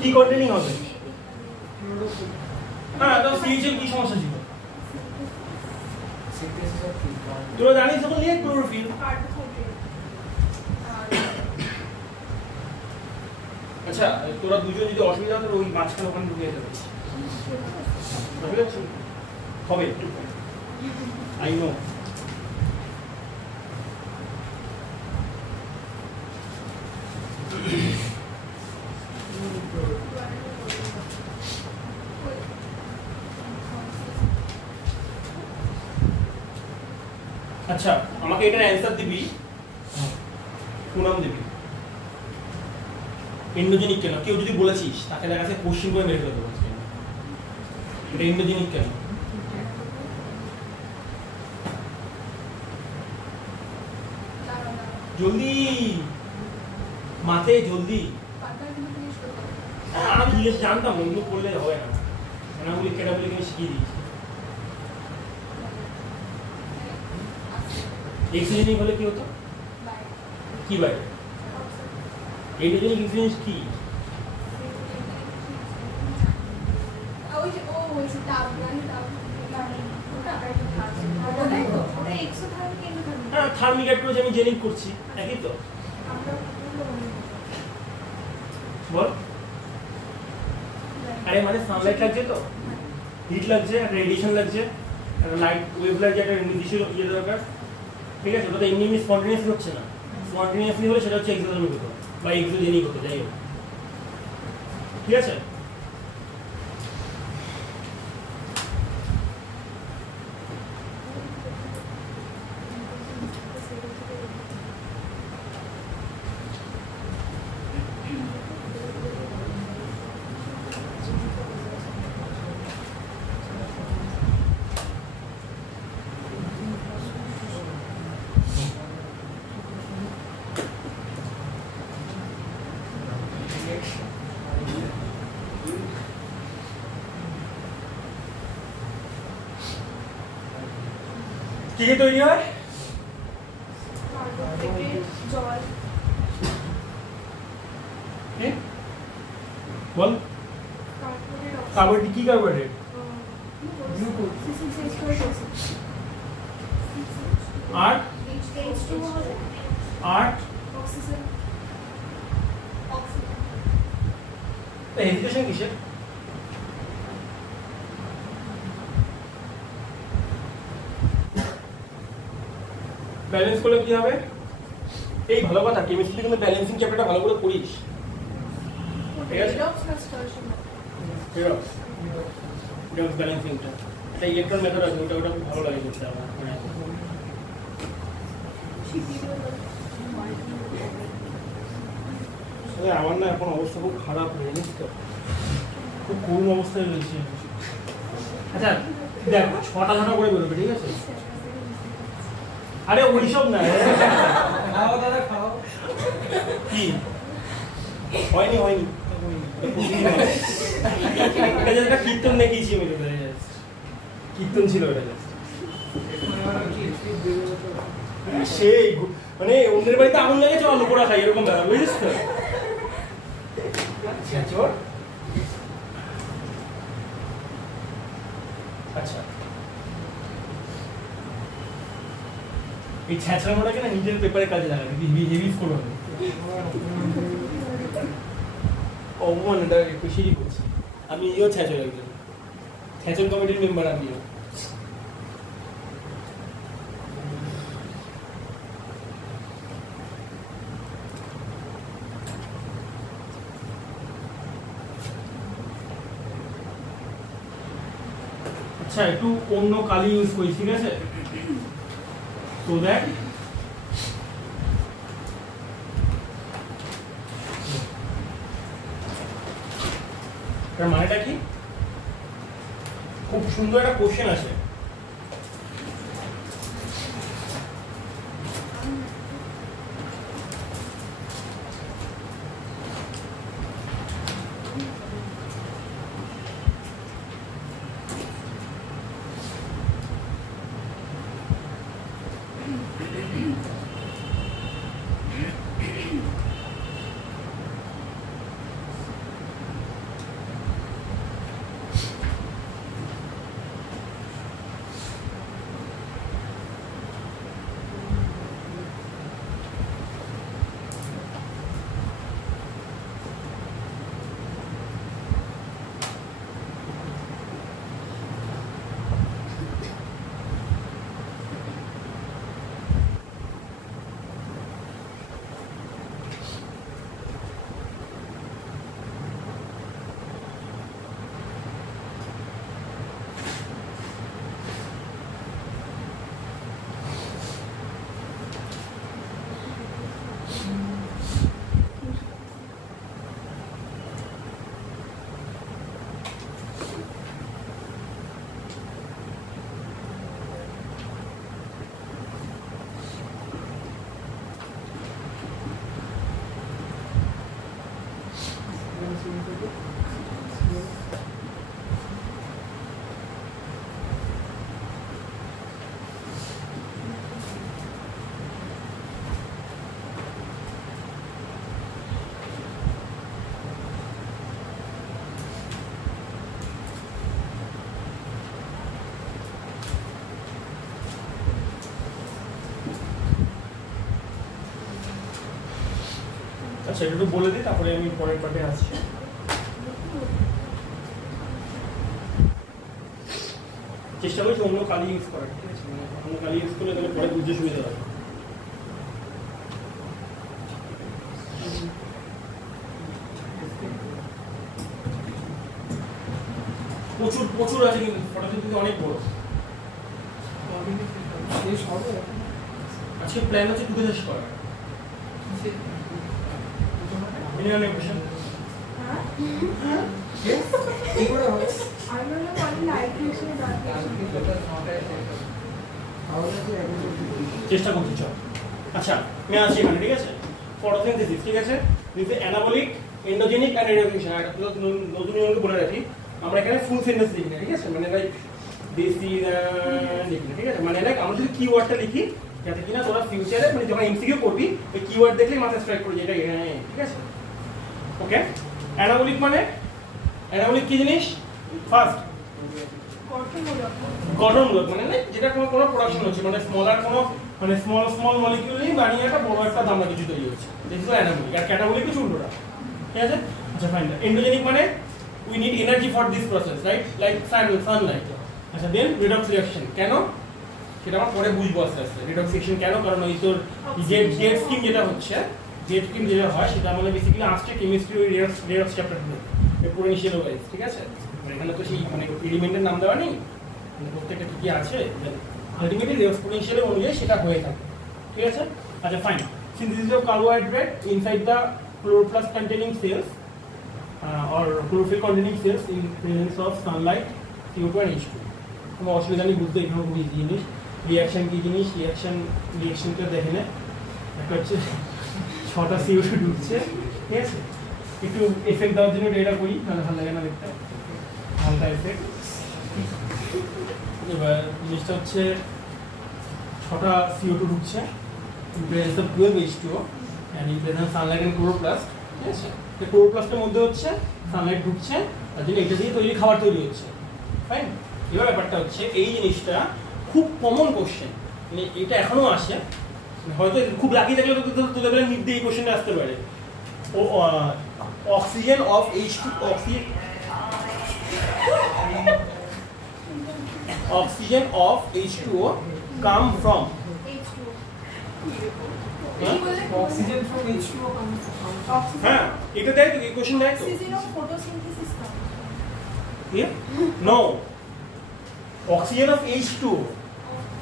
কি কন্টেনিং হবে? হ্যাঁ, তো সিএইচএল কি সমস্যা ছিল? তোরা জানিস তখন নিয়ে ক্লোরোফিল। আচ্ছা, তোরা দুজন যদি অসুবিধা হয় ওই মাঝখানে ওখানে ঢুকে যেতে পারিস। হবে একটু, আই নো। আচ্ছা, আমাকে এটার অ্যান্সার দিবি, পুনাম দিবি। এন্ডোজেনিক কেন? কেউ যদি বলেছিস তাকে দেখা যাচ্ছে কোশ্চেন করে মেরে ফেলতে পারছিস। এটা এন্ডোজেনিক কেন? জলদি মাতে জলদি। আমি জিজ্ঞেস জানতাম ওইগুলো করলে হবে না, এনাগুলি কেটাগুলি আমি শিখিয়ে দিয়েছি। এক্সিজেনিক হলে কি হতো? কি বাইরে? এন্ডোজেনিক এক্সিজেনিক কি? হ্যাঁ, থার্মিক অ্যাপ্রোচ আমি জেনিক করছি, একই তো। বল। আরে মানে সানলাইট লাগছে তো, হিট লাগছে, একটা রেডিয়েশন লাগছে, একটা লাইট ওয়েভ লাগছে, একটা নির্দিষ্ট ইয়ে দরকার। ঠিক আছে, ওটা তো এমনি এমনি স্পন্টেনিয়াসলি হচ্ছে না। স্পন্টেনিয়াসলি হলে সেটা হচ্ছে এক্সোথার্মিক হতো বা এক্সোজেনিক হতো, যাই হোক। ঠিক আছে, কি কি তৈরি হয়? বল। কার্বোহাইড্রেট কি? কার্বোহাইড্রেট আর হেজিটেশন কিসের? ব্যালেন্স করলে কি হবে? এই ভালো কথা, কেমিস্ট্রি কিন্তু ব্যালেন্সিং চ্যাপ্টারটা ভালো করে পড়িস। ঠিক আছে, রিডক্স ব্যালেন্সিংটা এটা ইলেকট্রন মেথড আছে, ওটা খুব ভালো লাগে করতে আমার। আমার না এখন অবস্থা খুব খারাপ, জানিস তো, খুব করুণ অবস্থায় রয়েছে। আচ্ছা দেখ, 6টা ধারা করে বেরোবে, ঠিক আছে? আরে ওইসব না, খাও দাদা খাও। কি হয়নি? এটা যে একটা কীর্তন দেখিয়েছি আমি, কীর্তন ছিল ওটা। সেই মানে অন্যের বাড়িতে আগুন লাগে, চল লোকরা খাই, এরকম ব্যাপার, বুঝিস তো? আচ্ছা, এই ছ্যাঁচড়ানোটাকে না নিজের পেপারে কাজে লাগাবে, হেভি স্কোর হবে। অপমান, এটা খুশিই করছি। আমি নিজেও ছ্যাঁচড়, একজন ছ্যাঁচড় কমিটির মেম্বার আমিও। আচ্ছা, একটু অন্য কালি ইউজ করি, ঠিক আছে? তো দেখ, এর মানেটা কি? খুব সুন্দর একটা কোশ্চেন আছে, আচ্ছা এটা একটু বলে দিই, তারপরে আমি পরের পার্টে আসছি। চেষ্টা করছি অন্য কালি ইউজ করার, ঠিক আছে? মানে অন্য কালি ইউজ করলে তাহলে পরে বুঝতে সুবিধা হবে। প্রচুর প্রচুর আছে কিন্তু ফটোটা কিন্তু অনেক বড়। আজকে প্ল্যান হচ্ছে টুকে শেষ করা। Any other question? চেষ্টা করছি চল। আচ্ছা আমি আসছি এখানে, ঠিক আছে? ফটোসিনথেসিস, ঠিক আছে? This is anabolic, endogenic and রেডিওফিকেশন। আর নতুন নিয়মকে বলে রাখি, আমরা এখানে ফুল সেন্টেন্স লিখি না, ঠিক আছে? মানে লাইক দিস ইজ লিখি না, ঠিক আছে? মানে লাইক আমরা যদি কিওয়ার্ডটা লিখি যাতে কিনা তোরা ফিউচারে মানে যখন এমসিকিউ করবি এই কিওয়ার্ড দেখলেই মাথায় স্ট্রাইক করে যায় এটা, ঠিক আছে? ওকে, অ্যানাবলিক মানে অ্যানাবলিক কি জিনিস? ফার্স্ট গঠনমূলক, মানে যেটা কোনো প্রোডাকশন হচ্ছে, মানে স্মলার কোনো মানে স্মল মলিকিউল নিয়ে বানিয়ে একটা বড় একটা দামড়া কিছু তৈরি হচ্ছে, দিস ইজ অ্যানাবলিক। আর ক্যাটাবলিক কিছু উল্টোটা, ঠিক আছে? আচ্ছা ফাইন। এন্ডোজেনিক মানে we need energy for this process, right? Like sunlight. আচ্ছা দেন রিডক্স রিঅ্যাকশন, কেন সেটা আমরা পরে বুঝবো আস্তে আস্তে। রিডক্স রিঅ্যাকশন কেন? কারণ ওই তোর জেড স্কিম যেটা হচ্ছে, জেড স্কিম যেটা হয় সেটা মানে বেসিক্যালি আসছে কেমিস্ট্রি ওই রিডক্স চ্যাপ্টার থেকে পোটেনশিয়াল ওয়াইজ, ঠিক আছে? এখানে তো সেই মানে এলিমেন্টের নাম দেওয়া নেই, প্রত্যেকটা কি কি আছে আলটিমেটলি রিডক্স পোটেনশিয়াল অনুযায়ী সেটা হয়ে থাকে, ঠিক আছে? আচ্ছা fine. Synthesis of carbohydrate inside the chloroplast containing cells or chlorophyll containing cells in presence of sunlight, CO2 and H2. কোনো অসুবিধা নেই বুঝতে, এখানে খুব ইজি জিনিস। রিয়াকশন কি জিনিস? রিয়াকশনটা দেখে নে, একটা হচ্ছে 6টা CO2 ঢুকছে, ঠিক আছে? একটু এফেক্ট দেওয়ার জন্য এটা করি, তাহলে ভালো লাগে না দেখতে, হালকা এফেক্ট। এবার জিনিসটা হচ্ছে 6টা CO2 ঢুকছে in presence of 12 H2O and in presence of sunlight and chloroplast, ঠিক আছে? তো ক্লোরোপ্লাস্টের মধ্যে হচ্ছে সানলাইট ঢুকছে, তার জন্য এটা দিয়ে তৈরি খাবার তৈরি হচ্ছে, ফাইন। এবার ব্যাপারটা হচ্ছে এই জিনিসটা খুব কমন কোশ্চেন, মানে এটা এখনো আসে, হয়তো খুব লাকি থাকলে তোদের বেলা নিট দিয়ে এই কোশ্চেনটা আসতে পারে। ও oxygen of H2, oxygen of H2O come from oxygen from H2O comes from হ্যাঁ এটা দেয় তো, এই কোশ্চেন দেয় তো। oxygen of photosynthesis comes. Yeah? No. Oxygen of H2O.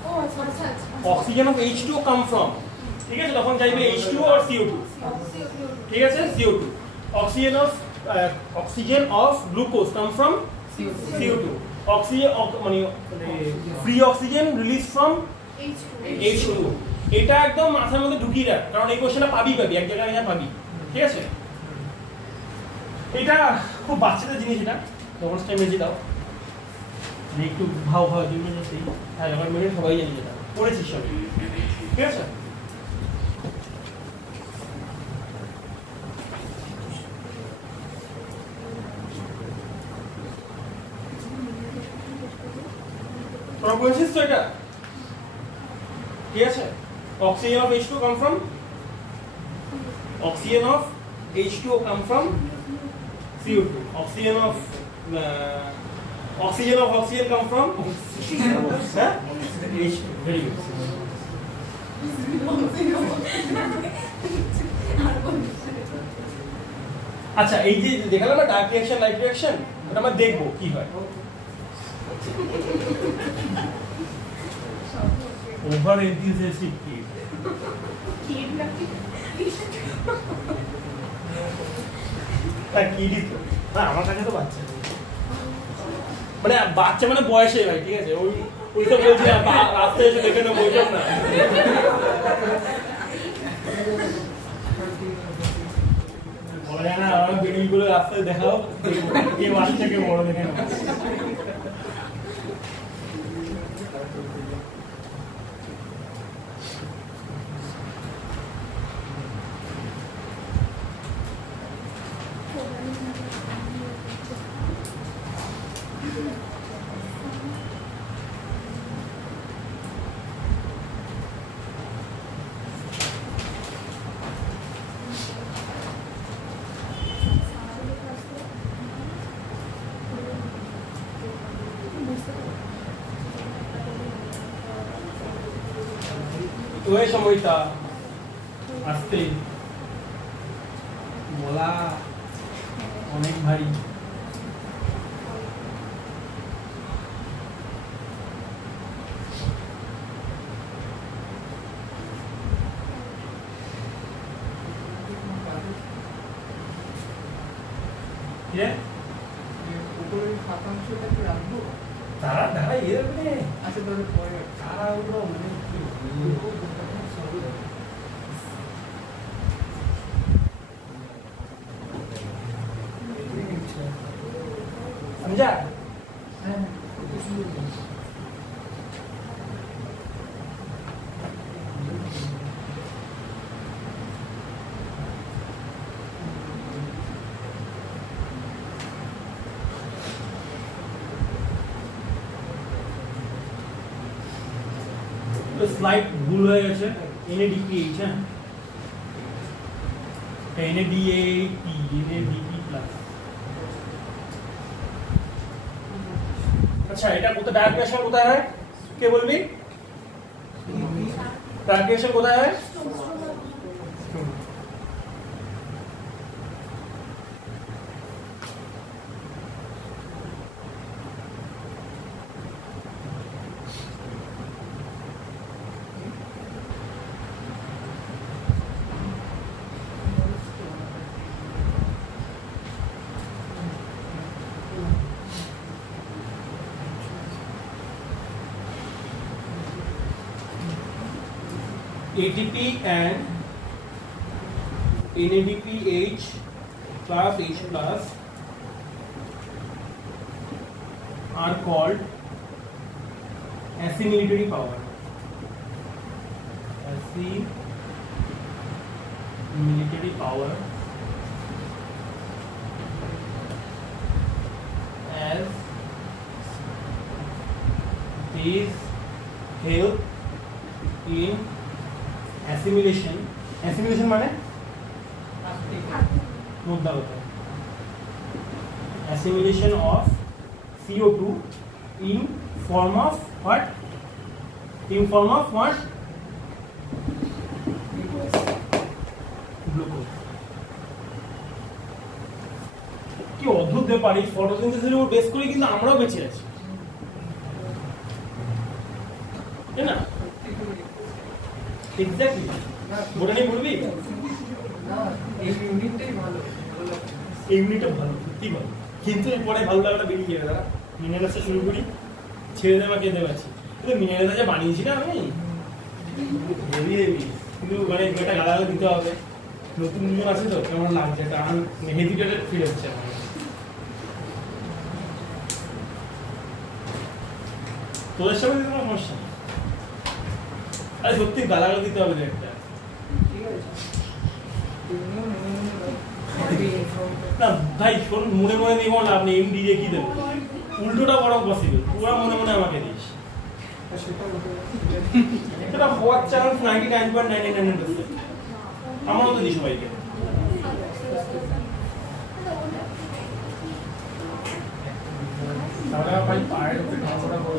Oh, আচ্ছা। Oxygen of H2O come from, ঠিক আছে? তখন চাইবে H2O or CO2, ঠিক আছে? CO2. Oxygen of glucose come from CO2. Oxygen মানে free oxygen released from H2O. এটা একদম মাথার মধ্যে ঢুকিয়ে রাখ, কারণ এই কোশ্চেনটা পাবি এক জায়গায় না পাবি, ঠিক আছে? এটা খুব বাচ্চাদের জিনিস, এটা তখন টাইমে যে দাও একটু ভাও জন্য সেই হ্যাঁ আমার মেয়ে সবাই জানি যেটা পড়েছিস সব, ঠিক আছে? তোরা বলছিস তো এটা, ঠিক আছে? Oxygen of H2O come from CO2. Oxygen of oxygen come from H2. Very good. আচ্ছা এই যে দেখালাম না ডার্ক রিঅ্যাকশন লাইট রিঅ্যাকশন, ওটা আমরা দেখবো কি হয়। ওভার এনথুজিয়াস্টিক কিড আমার কাছে তো বাচ্চা মানে বাচ্চা মানে বয়সে ভাই, ঠিক আছে? ওই তো বলছি রাস্তায় এসে দেখে নেবো, ওইসব না। বলা যায় না আমার বেরিগুলো রাস্তায় দেখাও, কে বাচ্চাকে বড় দেখে নেবো। ওই সময়টা আসতে বলা অনেক ভারী। উপরের শতাংশটাকে রাখবো। তারা তারা এরকম আচ্ছা তাহলে পরে তারা ওগুলো মানে কি समझा? হ্যাঁ तो स्लाइड भूल হয়ে গেছে NADPH হ্যাঁ NADP প্লাস। अच्छा এটা কোথায় ডার্ক রেশন কোথায় হয় কে বলবি? ডার্ক রেশন কোথায় হয়? ATP and NADPH plus H plus are called assimilatory power. Assimilatory power as these help in assimilation মানে मुद्दा होता है assimilation of CO2 in form of what? In form of what? Glucose. কি অদ্ভুত ব্যাপার এই ফটোসিনথেসিসের উপর বেস করে কিন্তু আমরাও বেঁচে আছি তাই না? এক্স্যাক্টলি বোটানি বলবি না এই ইউনিটটাই ভালো এই ইউনিটটা ভালো সত্যি ভালো কিন্তু এরপরে ভালো লাগাটা বেরিয়ে যাবে দাদা মিনারেলসটা শুরু করি ছেড়ে দেওয়া কে দেওয়াছি কিন্তু মিনারেলটা যে বানিয়েছি না আমি হেভি হেভি কিন্তু মানে একটা গালাগালা দিতে হবে নতুন দুজন আছে তো কেমন লাগছে একটা হেজিটেটেড ফিল হচ্ছে আমার তোদের সাথে দিতে আমার সমস্যা আরে সত্যি গালাগালা দিতে হবে একটা ঠিক আছে তুমিও মনে মনে না ভাই শোন মনে মনে নিব না আপনি এমডি দিয়ে কি দেবেন উল্টোটা বড় পসিবল পুরো মনে মনে আমাকে দিস সেটা হওয়ার চান্স 99.99% আমারও তো দিস সবাইকে তাহলে ভাই পায়ের উপরে ঠাকুরটা বড়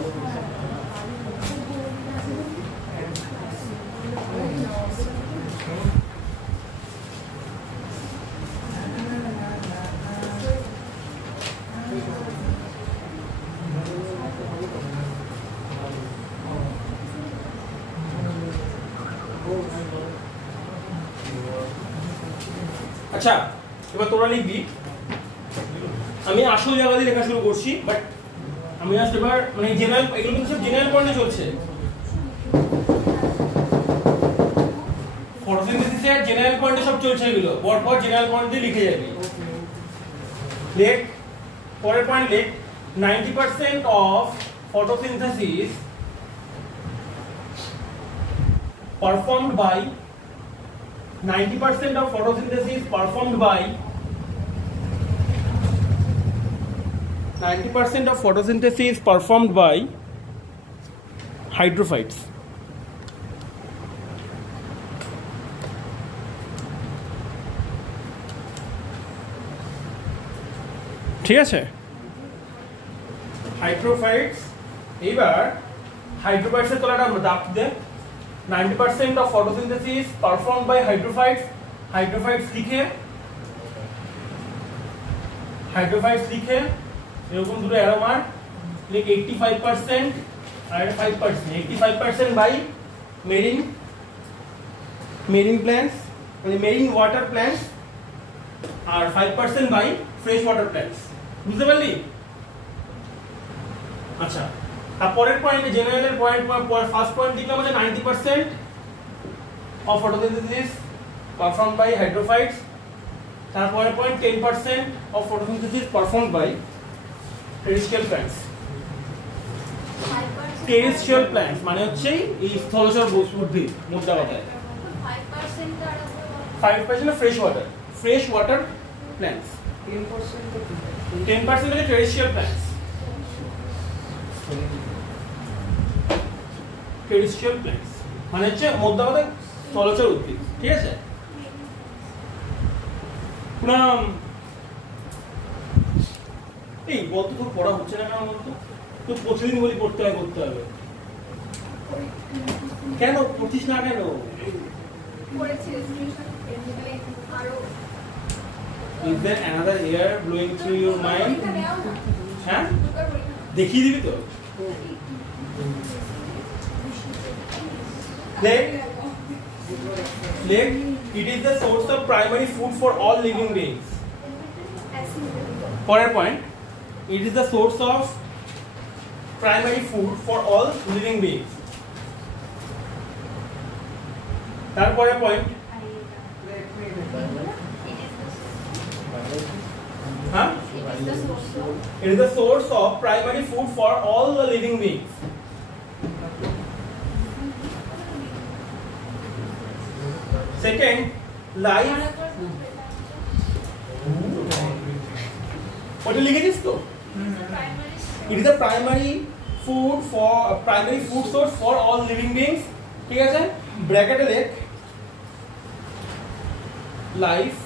আচ্ছা এবার তোরা লিখবি আমি আসল জায়গা দিয়ে লেখা শুরু করছি বাট আমি জাস্ট এবার মানে জেনারেল এগুলো কিন্তু সব জেনারেল পয়েন্টে চলছে ফটোসিনথেসিসের জেনারেল পয়েন্টে সব চলছে এগুলো পরপর জেনারেল পয়েন্ট দিয়ে লিখে যাবি লেখ পরের পয়েন্ট লেখ 90% of photosynthesis performed by 90% of photosynthesis performed by 90% of photosynthesis performed by hydrophytes. ঠিক আছে হাইড্রোফাইটস এইবার হাইড্রোফাইটসের তলাটা আমরা দাগ দে 90% of photosynthesis performed by hydrophytes. Hydrophytes লিখে এরকম দুটো অ্যারো মার্ক লিখ 85% আর 5%। 85% by marine plants মানে marine water plants R 5% by fresh water plants। বুঝতে পারলি? আচ্ছা, তারপরের পয়েন্টে জেনারেলের পয়েন্ট ফার্স্ট পয়েন্ট লিখলাম যে 90% of photosynthesis performed by hydrophytes। তারপরের point 10% of photosynthesis performed by terrestrial plants। terrestrial plants মানে হচ্ছে এই স্থলচর উদ্ভিদ মোটা কথায়। 5% of fresh water plants। 10% হচ্ছে terrestrial plants। terrestrial plants মানে হচ্ছে মোটা কথায় স্থলচর উদ্ভিদ, ঠিক আছে? না এই বলতো তোর পড়া হচ্ছে না কেন বলতো? তো প্রতিদিন বলি করতে হবে কেন পড়ছিস না কেন? Is there another air blowing through your mind? হ্যাঁ দেখিয়ে দিবি তো? Leg, it is the source of primary food for all living beings. Correct point. It is the source of primary food for all living beings. তারপরে point হ্যাঁ it is the source of primary food for all the living beings. Second, life what লিখেছিস তো? It is the primary food source for all living beings। ঠিক আছে, ব্র্যাকেটে লেখ life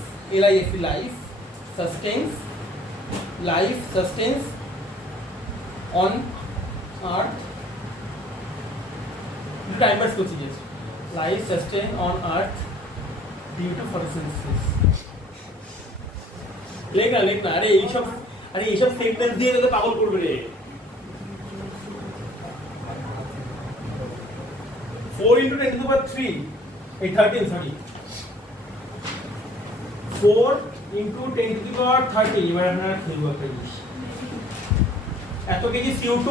life sustains on earth timers procedures life sustain on earth due to photosynthesis। লেখ না আরে এইসব sentence দিয়ে তোকে পাগল করবে রে। 4 into 10 to the power 3 13 sorry 4 into 10 to the power 30 এবার আপনারা খেলবো একটা জিনিস। এত KG CO2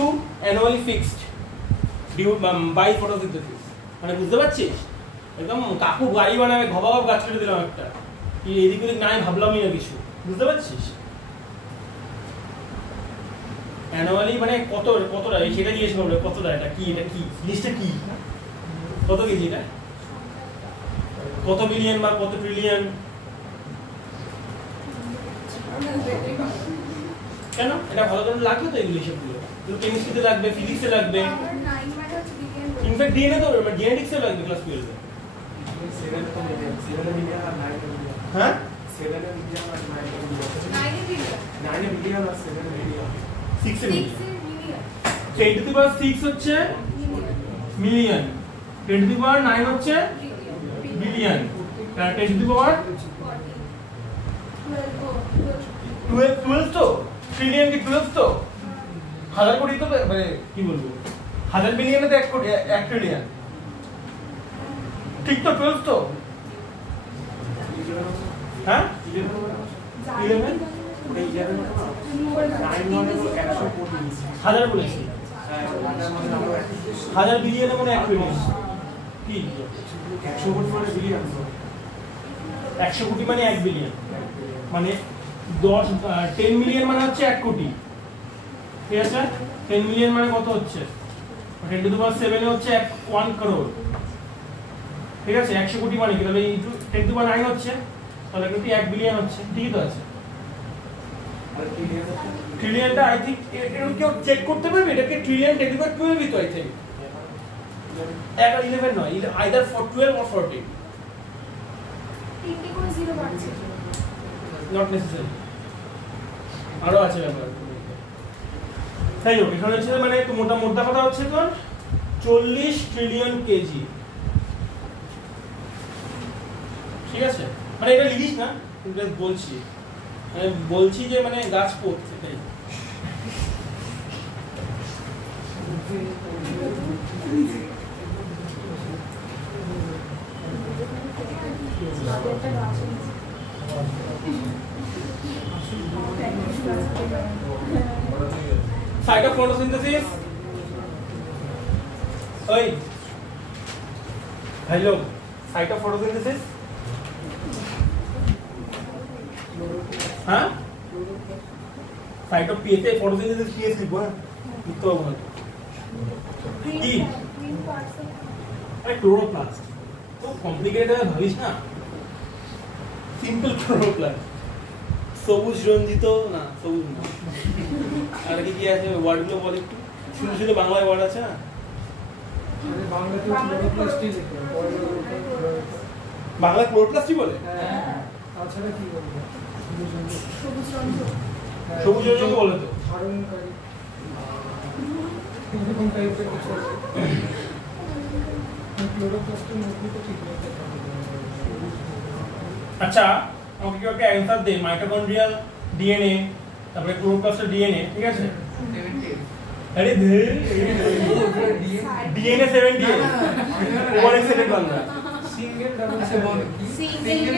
annually fixed due by photosynthesis মানে বুঝতে পারছিস? একদম কাকু বাড়ি বানাবে ঘবাঘব গাছ কেটে দিলাম একটা, কি এদিক ওদিক নাই ভাবলামই না কিছু, বুঝতে পারছিস? অ্যানুয়ালি মানে কতটা সেটা জিজ্ঞেস করবে, কতটা এটা কি জিনিসটা কি, কত কেজি এটা, কত বিলিয়ন বা কত ট্রিলিয়ন? কেন এটা ভালো করে লাগবে তো এগুলো সবগুলো কেমিস্ট্রিতে লাগবে, ফিজিক্সে লাগবে, ইনফ্যাক্ট ডিএনএ তো জেনেটিক্সে লাগবে ক্লাস 12 এ। হ্যাঁ 7 বিলিয়ন আর 7 million 6 million 10 to the power 6 হচ্ছে মিলিয়ন, 10 টু দি পাওয়ার 9 হচ্ছে বিলিয়ন, আর 10 টু দি পাওয়ার 12 তো ট্রিলিয়ন কি 12 তো হাজার কোটি তো মানে কি বলবো হাজার বিলিয়নে তো 1 কোটি 1 ট্রিলিয়ন, ঠিক তো 12 তো? হ্যাঁ 11 হাজার বলেছি, হাজার বিলিয়নে মানে 1 ট্রিলিয়ন কি 100 কোটি মানে বিলিয়ন, 100 কোটি মানে 1 বিলিয়ন মানে 10 মিলিয়ন মানে হচ্ছে 1 কোটি, ঠিক আছে? 10 মিলিয়ন মানে কত হচ্ছে 10 টু দি পাওয়ার 7 এ হচ্ছে 1 করোড়, ঠিক আছে? 100 কোটি মানে কি তাহলে 10 টু দি পাওয়ার 9 হচ্ছে, তাহলে কিন্তু 1 বিলিয়ন হচ্ছে, ঠিকই তো আছে? ট্রিলিয়নটা আই থিংক এটা কেউ চেক করতে পারবে, এটাকে ট্রিলিয়ন 10 টু দি পাওয়ার 12 ই তো আই থিংক, 11 নয়, আইদার 12 or 14, তিনটে করে জিরো বাড়ছে, নট নেসেসারি, আরো আছে ব্যাপার। তাই হোক, এখানে হচ্ছে মানে মোটা কথা হচ্ছে তোর 40 ট্রিলিয়ন কেজি, ঠিক আছে, মানে এটা লিখিস না, কিন্তু বলছি, মানে বলছি যে মানে গাছ পোত, এটাই। Site of photosynthesis. Oi. Hello. Site of photosynthesis. हाँ? Site of PSA photosynthesis PS लिखो ना. लिखो वो. কি? अरे क्लोरोप्लास्ट. तो कॉम्प्लिकेटेड है भाविश ना. সিম্পল ক্লোরোপ্লাস্ট, সবুজ রঞ্জিত না, সবুজ না, আর কি কি আছে ওয়ার্ডগুলো বল একটু, শুধু শুধু বাংলায় ওয়ার্ড আছে না, বাংলাতে ক্লোরোপ্লাস্টই লিখে বাংলা ক্লোরোপ্লাস্টই বলে। হ্যাঁ, তাছাড়া কি বলবো? সবুজ রঞ্জিত বলে তো, ধারণকারী এরকম টাইপের কিছু আছে। ক্লোরোপ্লাস্টের মধ্যে তো ঠিক আছে। আচ্ছা আমাকে কেউ একটা অ্যান্সার দে, মাইটোকন্ড্রিয়াল ডিএনএ, তারপরে ক্লোরোপ্লাস্টের ডিএনএ, ঠিক আছে? আরে ধে DNA 70 over excellent Bangla single double seven single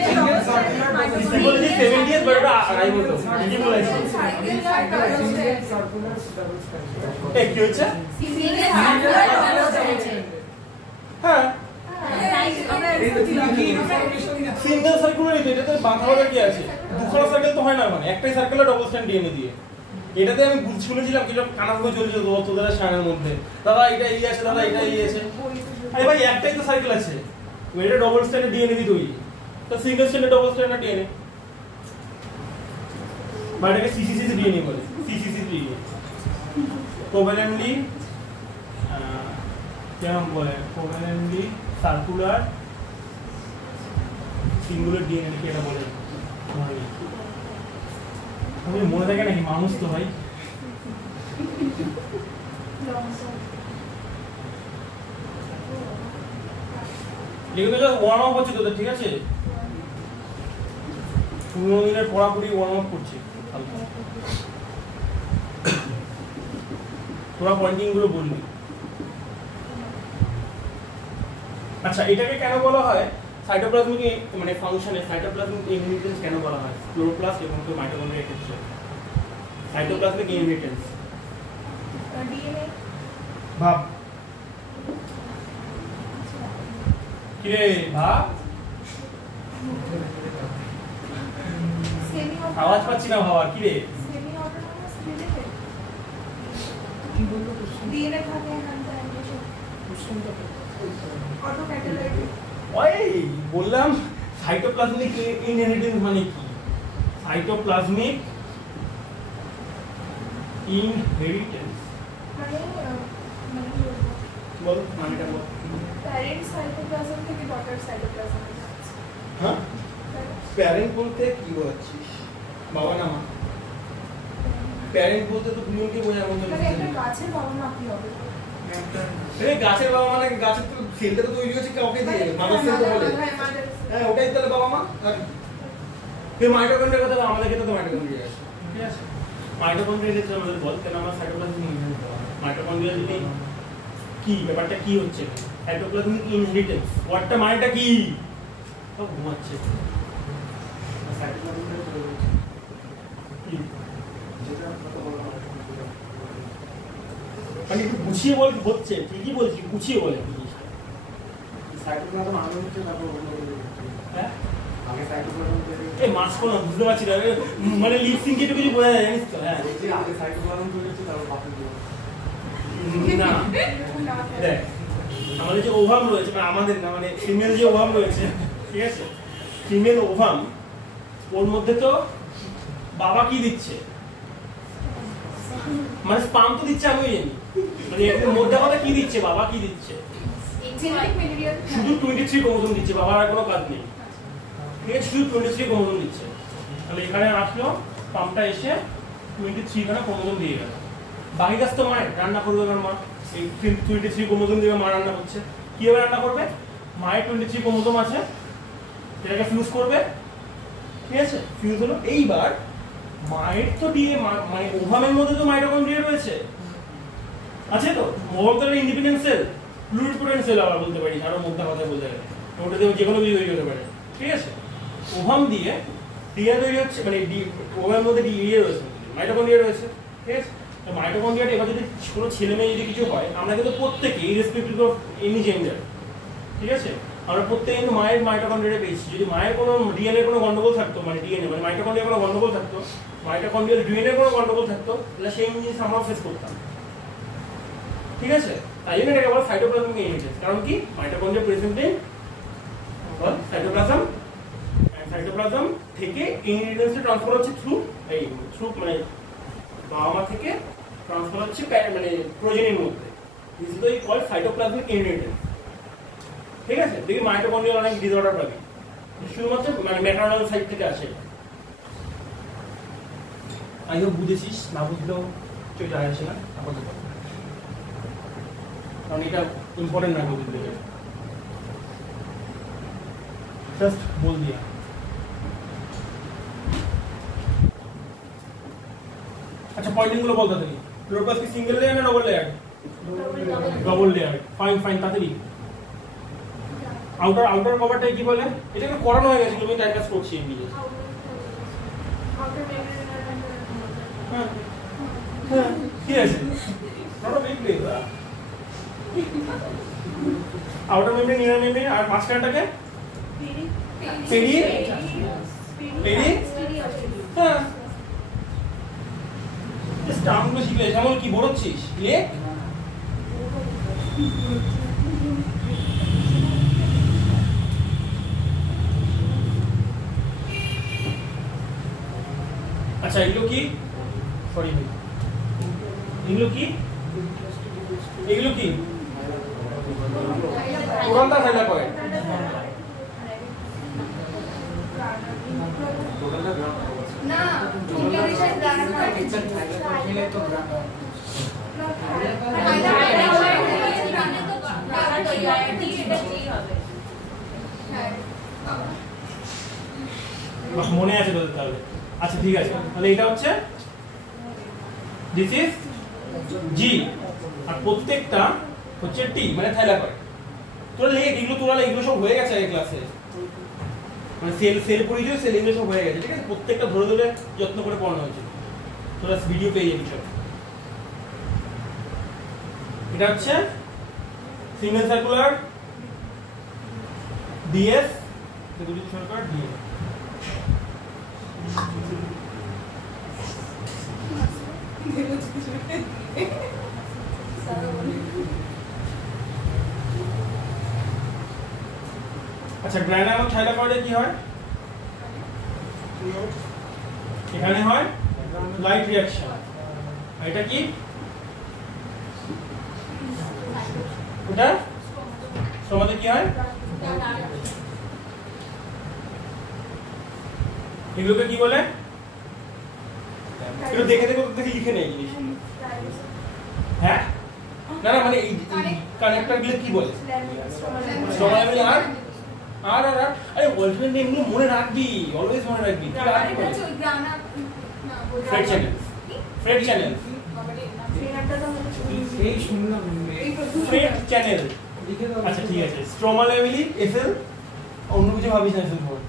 কি বলে যে 70 বাট এটা আড়াই বলতো কি বলেছে? Circular double stand. এ কি হচ্ছে? হ্যাঁ সিঙ্গেল সার্কুলার, এটাতে বাঁধা হওয়ার কি আছে? দুখানা সার্কেল তো হয় না, মানে একটাই সার্কেলে ডবল স্ট্যান্ড ডিএনএ দিয়ে। এটাতে আমি শুনেছিলাম কিছু কানা ধরে চলে যেত তোদের সামনের মধ্যে, দাদা এটা এই আছে, দাদা এটা এই আছে। আরে ভাই একটাই তো সার্কেল আছে, এটা ডবল স্ট্যান্ডার্ড ডিএনএ দিয়ে তৈরি, তো single standard double standard DNA, বা এটাকে সিসিসি ডিএনএ বলে, সিসিসি ডিএনএ কোভ্যালেন্টলি কেমন বলে, কোভ্যালেন্টলি সার্কুলার সিঙ্গুলার ডিএনএ কি এটা বলে, আমি মনে থাকে নাকি, মানুষ তো ভাই। এগুলো তো ওয়ার্ম আপ হচ্ছে তোদের, ঠিক আছে? 15 দিনের পড়াপড়ি ওয়ার্ম আপ করছে, তোরা পয়েন্টিং গুলো বলবি। আচ্ছা এটাকে কেন বলা হয় সাইটোপ্লাজমিক, মানে ফাংশনে সাইটোপ্লাজমিক ইনহেরিটেন্স কেন বলা হয় ক্লোরোপ্লাস্ট এবং মাইটোকন্ড্রিয়ার ক্ষেত্রে? সাইটোপ্লাজমিক ইনহেরিটেন্স ডিএনএ ভাব কি রে, ভাব সেমি আওয়াজ পাচ্ছি না, ভাবা কি রে? সেমি অটোনমাস রিলেটেড কি বলবো কোশ্চেন? ডিএনএ থাকে নামটা এসব কোশ্চেনটা অটো ক্যাটালাইটিক ওই বললাম সাইটোপ্লাজমিক ইনহেরিটেন্স মানে কি? সাইটোপ্লাজমিক ইনহেরিটেন্স মানে মানে কি বলবো, বল মানেটা বল। প্যারেন্ট সাইটোপ্লাজম থেকে ডটার সাইটোপ্লাজম। হ্যাঁ প্যারেন্ট বলতে কি বোঝাচ্ছিস? বাবা না মা? প্যারেন্ট বলতে তো দুজনকে বোঝার মতো। মানে একটা গাছের বাবা মা কি হবে? এই গাছের বাবা মানে গাছের তো সেলটা তো তৈরি হচ্ছে কাউকে দিয়ে, মাদার সেল তো বলে। হ্যাঁ ওটাই তাহলে বাবা মা। আর কি মাইটোকন্ড্রিয়ার কথা আমাদের ক্ষেত্রে তো মাইটোকন্ড্রিয়া আছে, ঠিক আছে? মাইটোকন্ড্রিয়া ক্ষেত্রে আমাদের বল কেন আমরা সাইটোপ্লাজমিক ইনহেরিটেন্স বলা হয়? মাইটোকন্ড্রিয়া যদি কি ব্যাপারটা কি হচ্ছে সাইটোপ্লাজমিক ইনহেরিটেন্স ওয়ার্ডটা মানেটা কি? তো ঘুমাচ্ছে সাইটোপ্লাজমিক কি যেটা আপনাকে বলা হয়, মানে একটু গুছিয়ে বল হচ্ছে, ঠিকই বলছি, গুছিয়ে বলে জিনিসটা। সাইটোপ্লাজম আগে হচ্ছে, তারপর অন্য কিছু হচ্ছে। হ্যাঁ আগে সাইটোপ্লাজম তৈরি এই মাছ কোন বুঝতে পারছি না, মানে লিপসিং কিছু কিছু বোঝা যায় জানিস তো? হ্যাঁ হচ্ছে, আগে সাইটোপ্লাজম তৈরি হচ্ছে, তারপর বাকি জীবন। না দেখ আমাদের যে ওভাম রয়েছে, মানে আমাদের না, মানে ফিমেল যে ওভাম রয়েছে, ঠিক আছে? ফিমেল ওভাম, ওর মধ্যে তো বাবা কি দিচ্ছে, মানে স্পাম তো দিচ্ছে, আমি জানি, মানে এর মধ্যে কথা কি দিচ্ছে, বাবা কি দিচ্ছে? জেনেটিক মেটেরিয়াল শুধু 23 ক্রোমোজোম দিচ্ছে, বাবার আর কোনো কাজ নেই, ঠিক আছে? শুধু 23 ক্রোমোজোম দিচ্ছে। তাহলে এখানে আসলো পাম্পটা এসে 23 খানা ক্রোমোজোম দিয়ে গেল, বাকি কাজ তো মায়ের, রান্না করবে আমার মা, এই 23 ক্রোমোজোম দিয়ে মা রান্না করছে। কিভাবে রান্না করবে? মায়ের 23 ক্রোমোজোম আছে, এটাকে ফিউজ করবে, ঠিক আছে? ফিউজ হলো। এইবার মায়ের তো ডিএ মানে ওভামের মধ্যে তো মাইটোকন্ড্রিয়া রয়েছে, আছে তো? ওভাম তো একটা ইন্ডিপেন্ডেন্ট সেল, প্লুরিপোটেন্ট সেল আবার বলতে পারি, আরো মোটা কথা বলতে গেলে ওটাতে যে কোনো কিছু তৈরি হতে পারে, ঠিক আছে? ওভাম দিয়ে ডিএ তৈরি হচ্ছে, মানে ওভামের মধ্যে ডিএ রয়েছে, মাইটোকন্ড্রিয়া রয়েছে, ঠিক আছে? তো মাইটোকন্ড্রিয়াটা এবার যদি কোনো ছেলে মেয়ে যদি কিছু হয়, আমরা কিন্তু প্রত্যেকে ইরেসপেক্টিভ অফ এনি জেন্ডার, ঠিক আছে, আমরা প্রত্যেকে কিন্তু মায়ের মাইটোকন্ড্রিয়া পেয়েছি। যদি মায়ের কোনো ডিএনএ কোনো গন্ডগোল থাকতো, মানে ডিএনএ মানে মাইটোকন্ড্রিয়া কোনো গন্ডগোল থাকতো, মাইটোকন্ড্রিয়াল ডিএনএ কোনো গন্ডগোল থাকতো, তাহলে সেই জিনিস আমরা ফেস করতাম, ঠিক আছে? তাই জন্য এটাকে বলা সাইটোপ্লাজমিক ইনহেরিটেন্স। কারণ কি? Mitochondria present in cytoplasm, and cytoplasm থেকে ইনহেরিটেন্সে ট্রান্সফার হচ্ছে থ্রু মানে বাবা মা থেকে ট্রান্সফার হচ্ছে মানে প্রোজেনির মধ্যে। This is the called cytoplasmic inheritance, ঠিক আছে? দেখি মাইটোকন্ড্রিয়াল অনেক ডিসঅর্ডার পাবে, শুধুমাত্র মানে ম্যাটারনাল সাইড থেকে আসে। আই হোপ বুঝেছিস, না বুঝলেও কিছু যায় আসে না আপাতত, কারণ এটা ইম্পর্টেন্ট না বুঝতে গেলে, জাস্ট বল দিয়া। আচ্ছা পয়েন্টিং গুলো বলতে তুমি, ক্লোরোপ্লাস্ট কি সিঙ্গেল লেয়ার না double layer? Double layer. Fine fine, তাড়াতাড়ি। আউটার কভারটা কি বলে? এটাকে করানো হয়ে গেছে, তুমি টাইম পাস করছি এই দিকে। হ্যাঁ ঠিক আছে, not a big deal. Outer membrane, inner membrane, আর মাঝখানটাকে পেরি হ্যাঁ, টার্মগুলো শিখলে যেমন কি বলছিস লেক, আচ্ছা এগুলো কি? সরি এগুলো কি? এগুলো কি? টোটালটা ফেলা করে না ইংলিশে গ্রামার মিলে তো মনে আছে তোদের তাহলে? আচ্ছা ঠিক আছে, তাহলে এটা হচ্ছে দিস ইজ জি, আর প্রত্যেকটা হচ্ছে টি মানে থাইলাকয়েড। তোরা লেখ এগুলো, তোরা এগুলো সব হয়ে গেছে এই ক্লাসে, মানে সেল পরিচয় সেল এগুলো সব হয়ে গেছে, ঠিক আছে? প্রত্যেকটা ধরে ধরে যত্ন করে পড়ানো হয়েছে, তোরা ভিডিও পেয়ে যাবি সব। এটা হচ্ছে সিঙ্গেল সার্কুলার ডিএস, দুটি সার্কুলার ডিএস। আচ্ছা গ্রাইনার এবং থাইলাকয়েডে কি হয়? এখানে হয় লাইট রিঅ্যাকশন। এটা কি? ওটা সমাজে কি হয়? এগুলোকে কি বলে? একটু দেখে দেখে লিখে নেই জিনিস। হ্যাঁ না না, মানে এই কানেক্টর গুলো কি বলে? সমাজে আর আর আর আরে বলছেন এগুলো মনে রাখবি, অলওয়েজ মনে রাখবি। ফ্রেড চ্যানেল, ফ্রেড চ্যানেল, এই শুনলাম ফ্রেড চ্যানেল। আচ্ছা ঠিক আছে, স্ট্রোমা লেভেলি এসএল, অন্য কিছু ভাবিস না এসএল পর।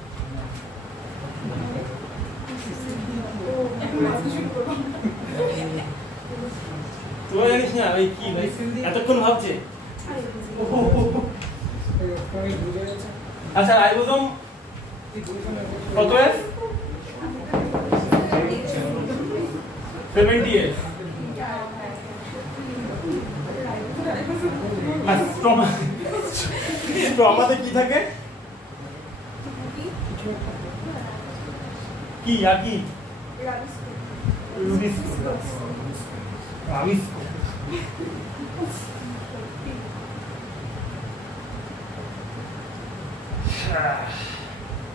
তুই জানিস না ভাই কি ভাই এতক্ষণ ভাবছে। আচ্ছা রাইবোসোম কত এস? 70S। আর স্ট্রমাতে কি থাকে? কি আর কি?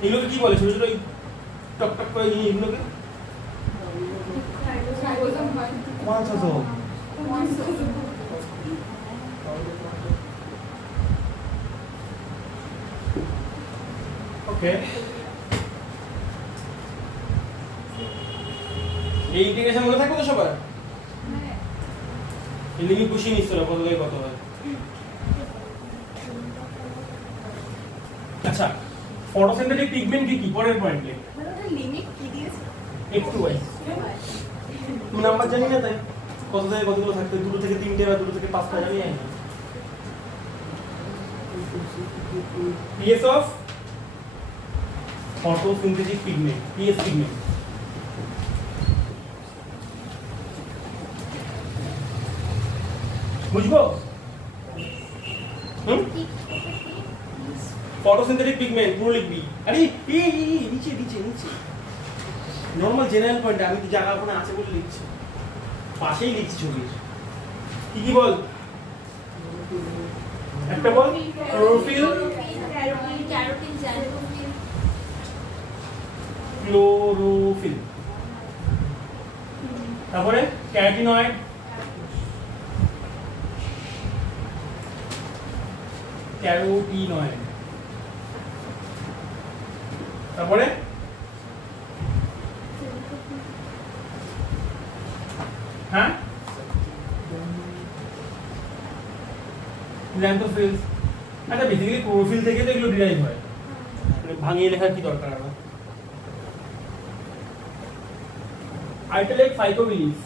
এগুলোকে কি বলে? ছোট ছোট টক টক করে জিনিস, এগুলোকে ওকে, এই ইন্টিগ্রেশন মনে থাকবে তো সবার? এই লিমিট বসিয়ে নিচ্ছ না, কত থেকে কত হয়। আচ্ছা, ফটোসিনথেটিক পিগমেন্ট কি পরের পয়েন্টে? মানে ওটা লিমিট কি দিয়েছে? একটু ওয়াই 2 নাম্বার জানি না, তাই কত থেকে কতগুলো থাকতে, 2 থেকে 3টে বা 2 থেকে 5টা জানি না। PS of photosynthetic pigment, PS pigment। বুঝবো? ফটোসিনথেটিক পিগমেন্ট পুরো লিখবি। আরে নিচে নিচে নিচে নরমাল জেনারেল পয়েন্ট, আমি তো জায়গা ওখানে আছে বলে লিখছি, পাশেই লিখছি ছবির। কি কি বল? একটা বল, ক্লোরোফিল, ক্লোরোফিল, তারপরে ক্যারোটিনয়েড, ক্যারোটিনয়েড, তারপরে হ্যাঁ ল্যান্থোফিলস। আচ্ছা, বেসিক্যালি ক্লোরোফিল থেকে তো এগুলো ডিরাইভ হয়, মানে ভাঙিয়ে লেখার কি দরকার আমার। আরেকটা লাইক ফাইকোবিলিস,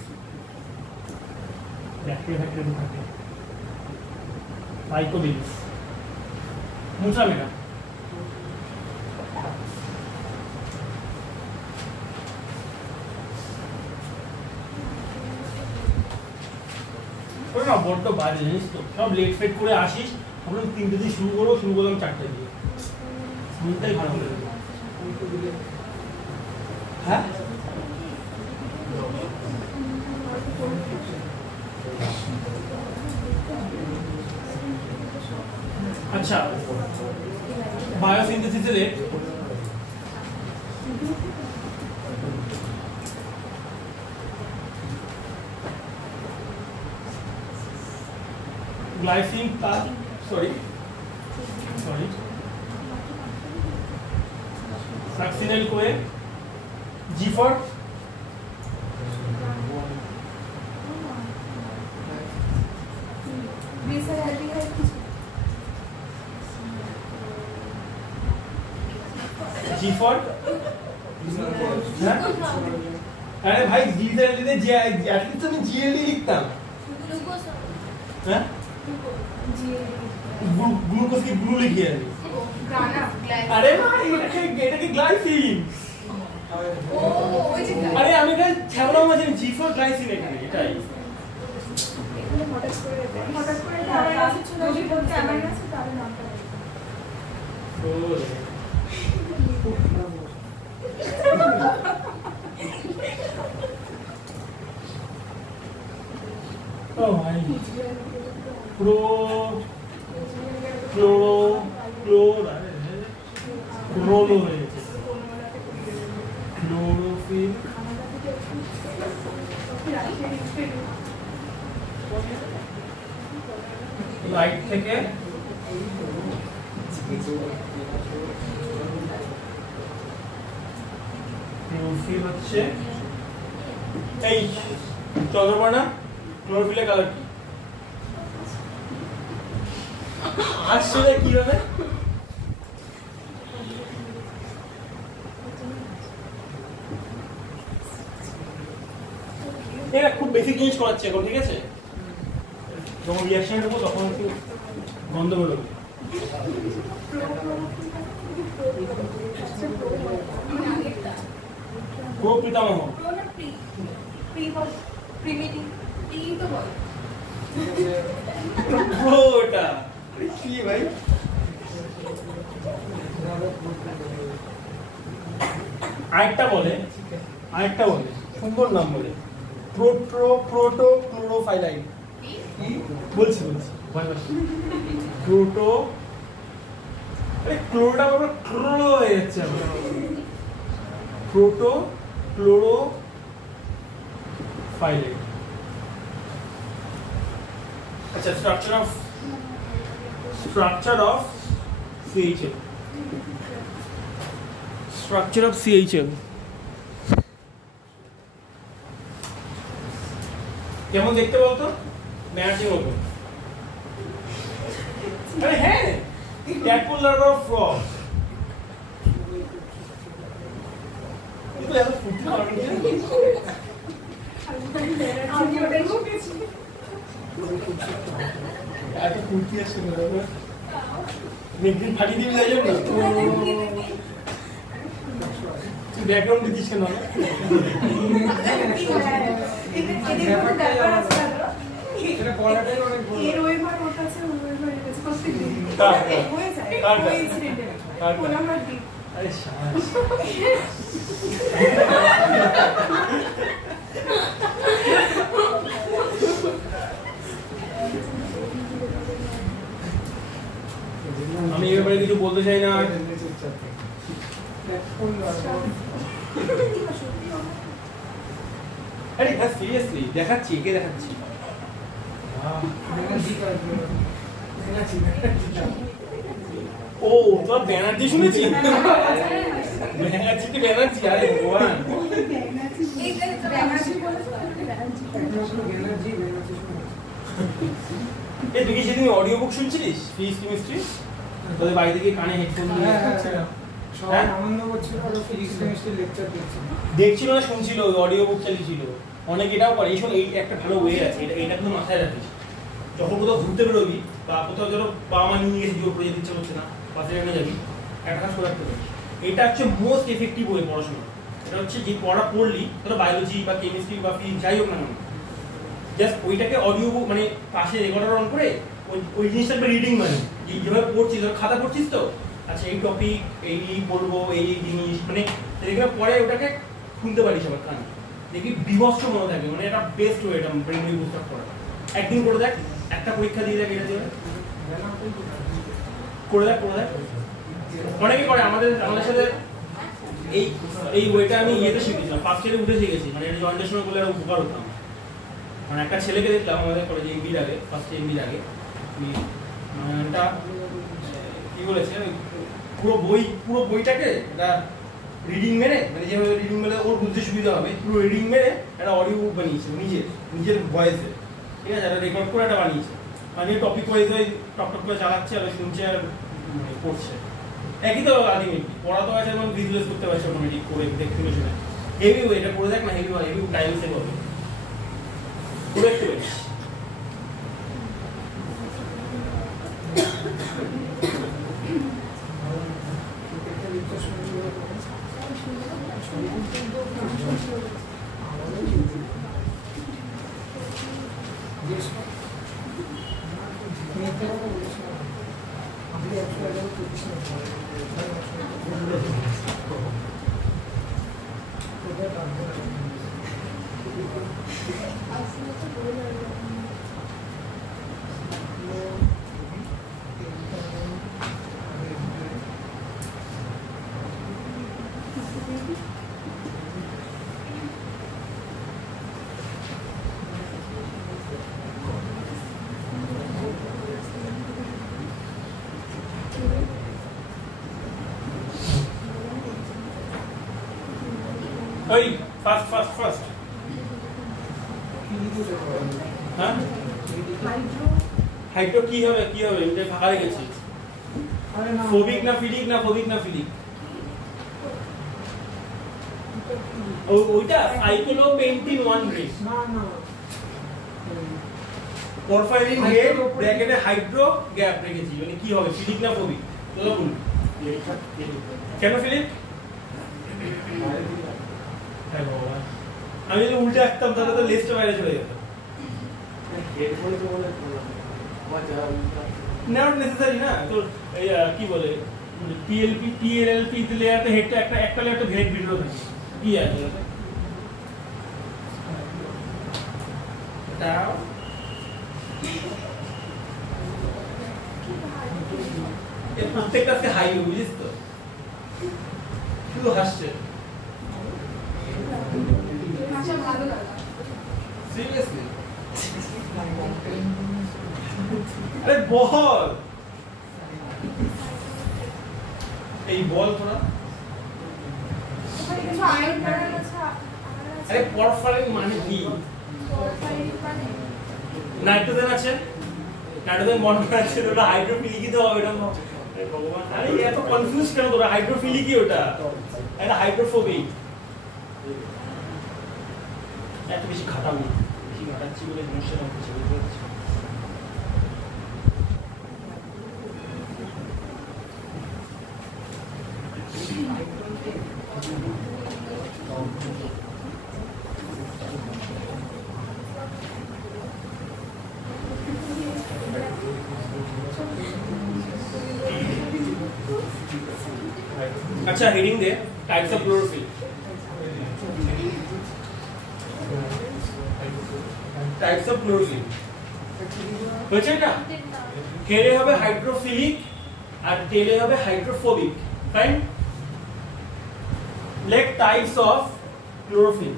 ব্যাকটেরিয়া ফ্যাক্টরি থাকে, ফাইকোবিলিস মুছলাম এটা। না বড্ড বাজে জানিস তো, সব লেট ফেট করে আসিস, আমরা 3টে দিয়ে শুরু করলাম 4টে দিয়ে, মনটাই খারাপ হয়ে গেল। হ্যাঁ আচ্ছা, বায়োসিনথেসিসের glycine plus sorry succinyl CoA G for G for আরে ভাই গ্লিসারিন দিতে যে অ্যাটলিস্ট আমি জিএলডি লিখতাম। হ্যাঁ গ্লুকোজ কি গ্লু লিখি আমি। আরে ভাই এটাকে গ্লাইসিন। ও ওই যে আরে আমি এটা ছাড়লো মাঝে জি ফর গ্লাইসিন এখানে এটাই। এখানে হঠাৎ করে আমার কাছে ছিল যদি বলতে আমার কাছে তাহলে নামটা ও ভাই প্রো ক্লোরো ক্লোরো হয়ে গেছে ক্লোরোফিল লাইট থেকে ক্লোরোফিল হচ্ছে এই চন্দ্রবর্ণা। ক্লোরোফিলের কালার কি? আসলে কি হবে? এটা খুব বেসিক জিনিস করাচ্ছে এখন, ঠিক আছে? যখন রিঅ্যাকশন দেবো তখন একটু গন্ধ বেরোবে। প্রো পিতামহ প্রো এটা কি ভাই? আরেকটা বলে সুন্দর নাম বলে প্রোটো ক্লোরোফাইলাইড। বলছি প্রোটো, আরে ক্লোরোটা আবার ক্লোরো হয়ে যাচ্ছে আমার। Proto chlorophyllide. আচ্ছা, structure of CHL structure of CHL কেমন দেখতে বলতো? ব্যানার্জি মতো। আরে হ্যাঁ, ট্যাডপোল লার্ভার অফ ফ্রগ। এত ফুটে আমি ওটাই শিখেছি। এত ফুটি আসছে না একদিন ফাটিয়ে দিবি যাই না তুই ব্যাকগ্রাউন্ড দিচ্ছিস কেন এটা বলাটাই অনেক বড়। এর ওইবার ওর কাছে ওইবার এর কাছে প্রত্যেকদিন কার? হয়ে যায় কার? ওই ইনসিডেন্টে কার? কোন আমার দিক আরে শাবাশ আমি এই ব্যাপারে কিছু বলতে চাই না আরে হ্যাঁ সিরিয়াসলি দেখাচ্ছি একে দেখাচ্ছি ও তোর ব্যানার্জি শুনেছি ব্যানার্জি ব্যানার্জি আরে ভগবান এই যে ব্যানার্জি বলেছে এই তুই কি সেদিন অডিও বুক শুনছিলিস ফিজিক্স কেমিস্ট্রি তোদের বাড়ি থেকে কানে হেডফোন সবাই আনন্দ করছিল আর ফিজিক্স কেমিস্ট্রি লেকচার দেখছিল। দেখছিল না শুনছিল অডিও বুক চালিয়েছিল অনেক এটাও করে এই শোন এই একটা ভালো ওয়ে আছে এটা কিন্তু মাথায় রাখিস যখন কোথাও ঘুরতে বেরোবি বা কোথাও ধরো বাবা মা নিয়ে গেছে জোর করে যেতে ইচ্ছা করছে না পাশে রেখে যাবি একটা কাজ করে রাখতে পারিস এটা হচ্ছে মোস্ট এফেক্টিভ ওয়ে পড়াশোনা এটা হচ্ছে যে পড়া পড়লি ধরো বায়োলজি বা কেমিস্ট্রি বা ফিজিক্স যাই হোক না কেন জাস্ট ওইটাকে অডিও বুক মানে পাশে রেকর্ডার অন করে ওই জিনিসটা একটা রিডিং মানে যেভাবে পড়ছিস ধরো খাতা পড়ছিস তো আচ্ছা এই টপিক এই বলবো এই জিনিস মানে এগুলো পরে ওটাকে শুনতে পারিস আবার কানে দেখি বিভৎস মনে থাকবে মানে এটা বেস্ট ওয়ে এটা ব্রেন বুস্ট আপ করা একদিন করে দেখ একটা পরীক্ষা দিয়ে দেখ এটা দিয়ে করে দেখ অনেকে করে আমাদের সাথে এই ওয়েটা আমি ইয়েতে শিখেছিলাম ফার্স্ট ইয়ারে উঠে শিখেছি মানে এটা জয়েন্টেশন করলে একটা উপকার হতাম মানে একটা ছেলেকে দেখলাম আমাদের কলেজে এমবির আগে ফার্স্ট এমবির আগে এটা কি বলেছে পুরো বইটাকে এটা রিডিং মেরে মানে যেভাবে রিডিং মেরে ওর বুঝতে সুবিধা হবে পুরো রিডিং মেরে একটা অডিও বুক বানিয়েছে নিজের ভয়েসে ঠিক আছে একটা রেকর্ড করে একটা বানিয়েছে মানে টপিক ওয়াইজ ওই টপ করে চালাচ্ছে আর শুনছে আর পড়ছে একই তো আলটিমেটলি পড়া তো আছে এবং ভিজুয়ালাইজ করতে পারছে অটোমেটিক করে দেখতে শুনে হেভি ওয়ে এটা করে দেখ না হেভি টাইম সেভ হবে করে একটু ওই ফার্স্ট হ্যাঁ হাইড্রো কি হবে এটা ফাঁকা রেখেছি ফোবিক না ফিলিক ওইটা সাইক্লোপেন্টিন 1 গ্রেড না পরফাইরিন হেড ব্র্যাকেটে হাইড্রো গ্যাপ রেখেছি মানে কি হবে ফিলিক না ফোবিক তো বলুন কেন ফিলিক আমি যদি উল্টে আসতাম তাহলে তো লিস্টে বাইরে চলে যেত নট নেসেসারি না তো কি বলে টিএলপি দিলে একটা হেডটা একটা লেয়ার তো হেড ভিডিও থাকে কি আছে দাও এই প্রত্যেকটাকে হাই বুঝিস তো শুধু হাসছে আচ্ছা ভালো লাগা সিরিয়াসলি আরে বল এই বল তোরা ওখানে কিছু আয়ন কারণ আছে আরে পরফারিন মানে কি? মানে নাইট্রোজেন আছে, নাইট্রোজেন বন্ড আছে, ওটা হাইড্রোফিলিকই তো হবে এটা। আরে ভগবান, আরে এত কনফিউজ কেন তোরা? হাইড্রোফিলিকই ওটা, এটা হাইড্রোফোবিক। এত বেশি খাটাবো, বেশি খাটাচ্ছি বলে সমস্যাটা হচ্ছে, বুঝতে পারছি। अच्छा heading the types of chlorophyll types of chlorophyll বুঝছেন না হেডে হবে হাইড্রোফিলিক আর টেলে হবে hydrophobic fine let types of chlorophyll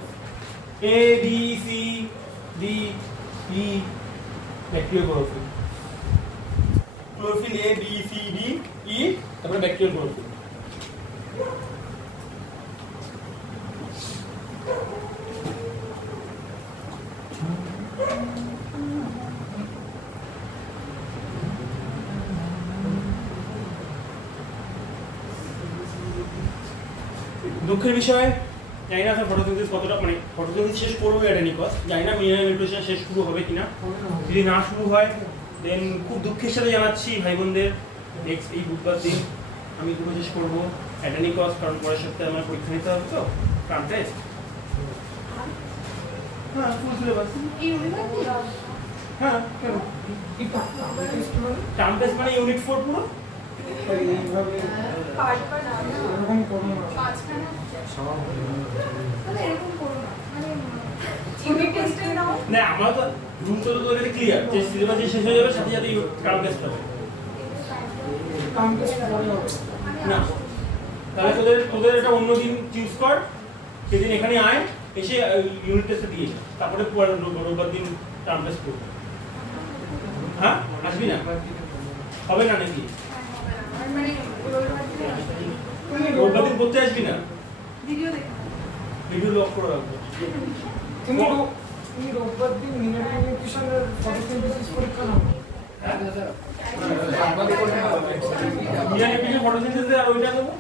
A B C D E bacterial chlorophyll chlorophyll A B C D E তারপরে ব্যাকটেরিয়াল ক্লোরোফিল দুঃখের বিষয় জানি না স্যার ফটোসিনথেসিস কতটা মানে ফটোসিনথেসিস শেষ করবে এটা নিকস জানি না মিনারেল নিউট্রিশন শেষ শুরু হবে কিনা যদি না শুরু হয় দেন খুব দুঃখের সাথে জানাচ্ছি ভাই বোনদের নেক্সট এই বুধবার দিন আমি দুটো শেষ করবো অ্যাডানিকস কারণ পরের সপ্তাহে আমার পরীক্ষা নিতে হবে তো টার্ম টেস্ট হ্যাঁ ফুল সিলেবাস হ্যাঁ কেন টার্ম টেস্ট মানে ইউনিট 4 পুরো এইভাবে পার্ট পার্ট এরকম করো না। মাঝখানে মানে এরকম করো না মানে ইউনিট টেস্টে নাও না আমার তো রুম তো তোদের ক্লিয়ার যে সিলেবাস শেষ হয়ে যাবে সাথে সাথে টার্ম টেস্ট হবে কাউন্টেস পরে হবে না তাহলে তোদের তোদের এটা অন্য দিন চুজ কর সেদিন এখানে আয় এসে ইউনিট টেস্ট দিয়ে যা। তারপরে রোববার দিন টার্ম টেস্ট করবো হ্যাঁ আসবি না হবে না নাকি মানে রোববার দিন করতে আসবি না ভিডিও দেখো ভিডিও লক করে রাখবো তুমি রোববার দিন মিনারেল নিউট্রিশনের ফটোসিনথেসিস পরীক্ষা নাও ফটোসিনথেসিস আর ওইটা দেবো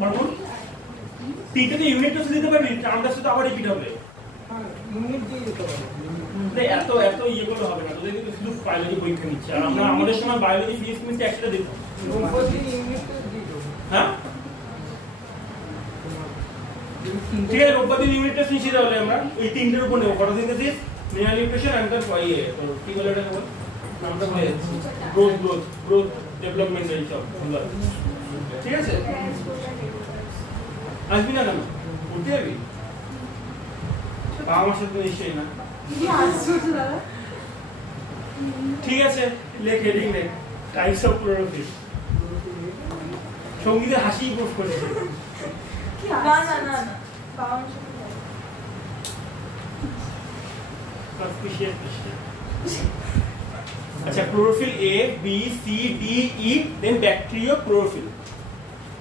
হরমোন তিনটে ইউনিট টেস্ট দিতে পারবি টার্ম টেস্ট তো আবার রিপিট হবে ইউনিট দিয়ে দিতে পারো এত এত ইয়ে করলে হবে না তোদের কিন্তু শুধু বায়োলজি পরীক্ষা নিচ্ছে আর আমরা আমাদের সময় বায়োলজি ফিজিক্স কেমিস্ট্রি একসাথে দিত রোববার দিন ইউনিট টেস্ট দিয়ে দেবো হ্যাঁ ঠিক আছে রোববার দিন ইউনিট টেস্ট নিচ্ছি তাহলে আমরা ওই তিনটের উপর নেবো ফটোসিনথেসিস মিনারেল নিউট্রিশন এন্ড তার ইয়ে কি বলে এটা বল নামটা বলে গ্রোথ ডেভেলপমেন্ট এই সব সুন্দর ঠিক আছে আসবি না কেন উঠতে যাবি আমার সাথে নিশ্চয়ই না কি আশ্চর্য দাদা ঠিক আছে লেখ হেডিং লেখ টাইপস অফ ক্লোরোফিল সঙ্গীতের হাসি পোস্ট করেছে কি না না না না বাবা Suspicious question. अच्छा chlorophyll A, B, C, D, E, then bacteria chlorophyll.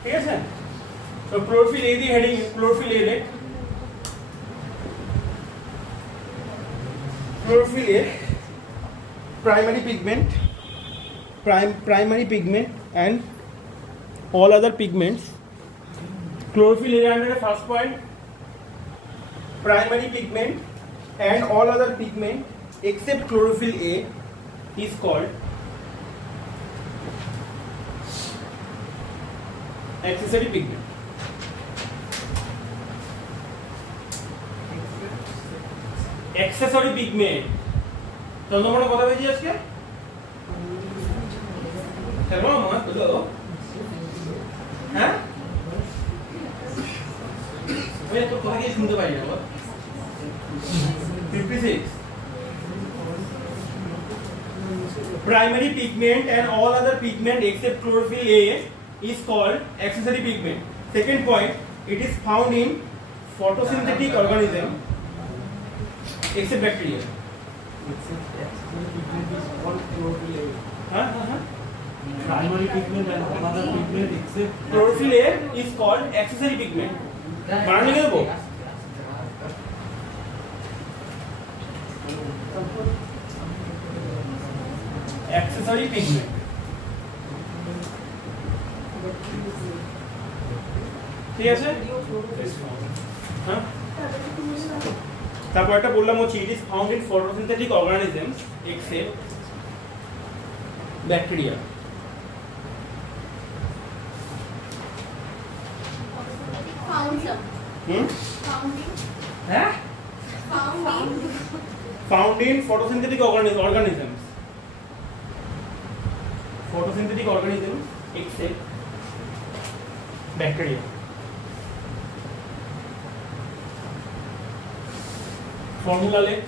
ठीक है सर? तो chlorophyll A the heading chlorophyll A ले. Chlorophyll A primary pigment and all other pigments. Chlorophyll A under the first point. Primary pigment and all other pigment except chlorophyll A is called accessory pigment. Accessory pigment. Chandramohan কথা বলছি আজকে? কেন আমার বলো? হ্যাঁ? ওই তো কথা কি শুনতে পাই না বল? 56. Primary pigment and all other pigment except chlorophyll A is called accessory pigment. Second point, it is found in photosynthetic organism except bacteria. Primary pigment and another pigment except Chlorophyll A is called accessory pigment. বানান লিখে দেবো? Accessory pigment. ঠিক আছে? হ্যাঁ, তারপর একটা বললাম হচ্ছে it is found in photosynthetic organisms except bacteria. হ্যাঁ, found in photosynthetic organisms except bacteria. Formula লেখ।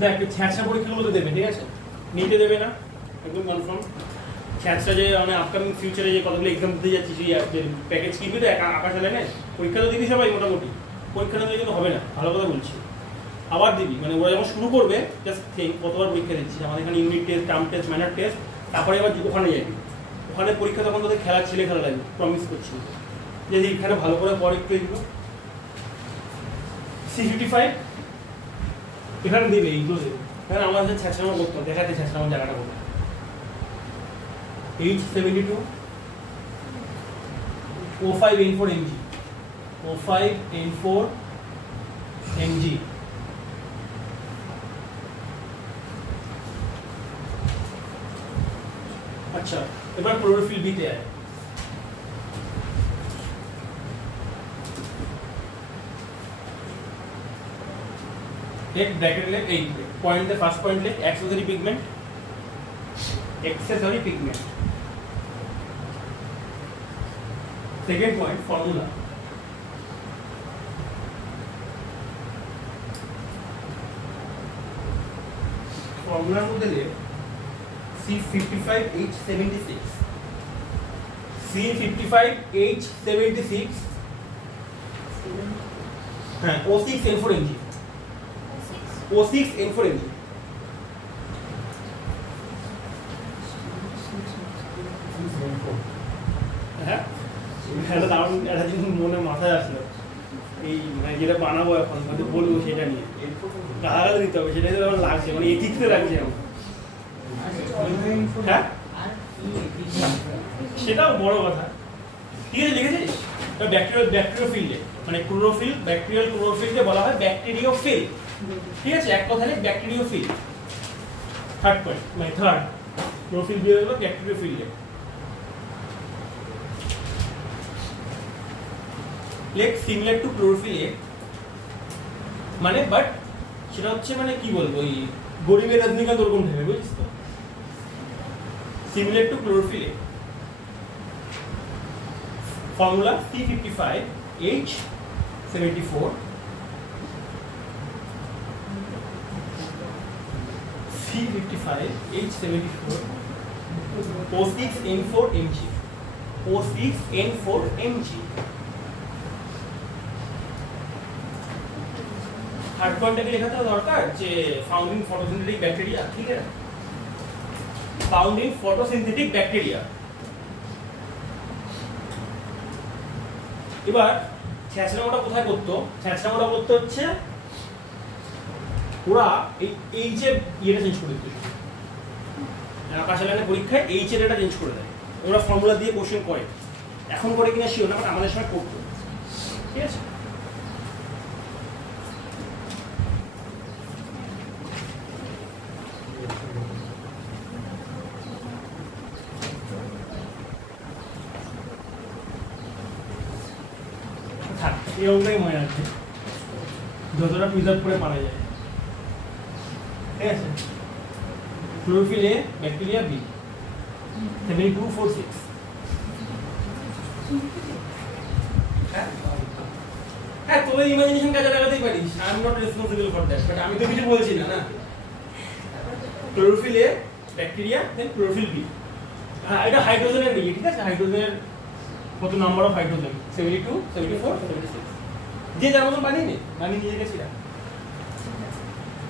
দেখ ছ্যাঁচড়া পরীক্ষাগুলো দেবে, ঠিক আছে? নিতে দেবে না, একদম কনফার্ম। ছ্যাঁচড়া যে মানে আপকামিং ফিউচারে যে কতগুলো এক্সাম দিতে যাচ্ছি সেই প্যাকেজ কিনবি তো আকাশ আলে না, পরীক্ষা তো দিবি সবাই মোটামুটি, পরীক্ষা না দিলে কিন্তু হবে না, ভালো কথা বলছি। আবার দিবি, মানে ওরা যখন শুরু করবে জাস্ট থিঙ্ক কতবার পরীক্ষা দিচ্ছি, আমাদের এখানে unit test, term test, manner test, তারপরে আবার ওখানে যাবি, ওখানে পরীক্ষা তখন তোদের খেলা ছেলে খেলা লাগবে, প্রমিস করছি যে এখানে ভালো করে পরে একটু এগুলো C55 এখানে দেবে, এইগুলো দেবে। এখানে আমাদের ছ্যাঁচড়ানো করতে হবে, দেখাতে ছ্যাঁচড়ানোর জায়গাটা করতে H72 O5N4 mg O5N4 mg। अच्छा, এবার ক্লোরোফিল বি তে আয়। एक ब्रैकेट ले, एक पॉइंट है, फर्स्ट पॉइंट ले accessory pigment, accessory pigment. Second point formula, फॉर्मूलार মধ্যে ले C55H76 C55H76 হ্যাঁ O6N4 mg O6N4 mg। হ্যাঁ, এটা দারুণ একটা জিনিস মনে মাথায় আসলো, এই মানে যেটা বানাবো এখন মানে বলবো সেটা নিয়ে গালাগাল দিতে হবে, সেটাই তো আমার লাগছে, মানে এথিক্সে লাগছে আমার। হ্যাঁ, সেটাও বড় কথা। ঠিক আছে, লিখেছিস? ব্যাকটেরিওফিল্ডে মানে ক্লোরোফিল, ব্যাকটেরিয়াল ক্লোরোফিলকে বলা হয় ব্যাকটেরিওফিল। ঠিক আছে, এক কথা নেই ব্যাকটেরিওফিল। থার্ড পয়েন্ট মানে থার্ড ক্লোরোফিল দিয়ে হলো ব্যাকটেরিওফিল্ডে। লেখ সিমিলার টু ক্লোরোফিল এ, মানে বাট সেটা হচ্ছে মানে কি বলবো, ওই গরিবের রজনীকান্ত ওরকম ভেবে, বুঝছিস তো? Similar to chlorophyll A. Formula C55H74 C55H74 O6N4 mg O6N4 mg। Third পয়েন্টটাকে লেখাতে দরকার যে ফাউন্ড ইন ফটোসিনথেটিক ব্যাকটেরিয়া। ঠিক আছে, ফাউন্ড ইন ফটোসিনথেটিক ব্যাকটেরিয়া। এবার ছ্যাঁচড়ামোটা কোথায় করতো? ছ্যাঁচড়ামোটা করতে হচ্ছে ওরা এই যে ইয়েটা চেঞ্জ করে দিত, আকাশ আলানের পরীক্ষায় এই এটা চেঞ্জ করে দেয়, ওরা ফর্মুলা দিয়ে কোশ্চেন করে, এখন করে কিনা শিওর না, বাট আমাদের সময় করতো। ঠিক আছে, এরকমটাই মনে রাখবে যতটা প্রিজার্ভ করে পারা যায়। ঠিক আছে, ক্লোরোফিল এ, ব্যাকটেরিয়া বি 7246। হ্যাঁ, তোদের ইমাজিনেশন কাজে লাগাতেই পারিস, I am not responsible for that, but আমি তো কিছু বলছি না। না, chlorophyll A, bacteria, then chlorophyll B. হ্যাঁ, এটা হাইড্রোজেনের নিয়ে, ঠিক আছে, হাইড্রোজেনের কত নাম্বার অফ হাইড্রোজেন 72, 74, 76, যে যার মতন বানিয়ে নে, বানিয়ে নিয়ে গেছিলাম।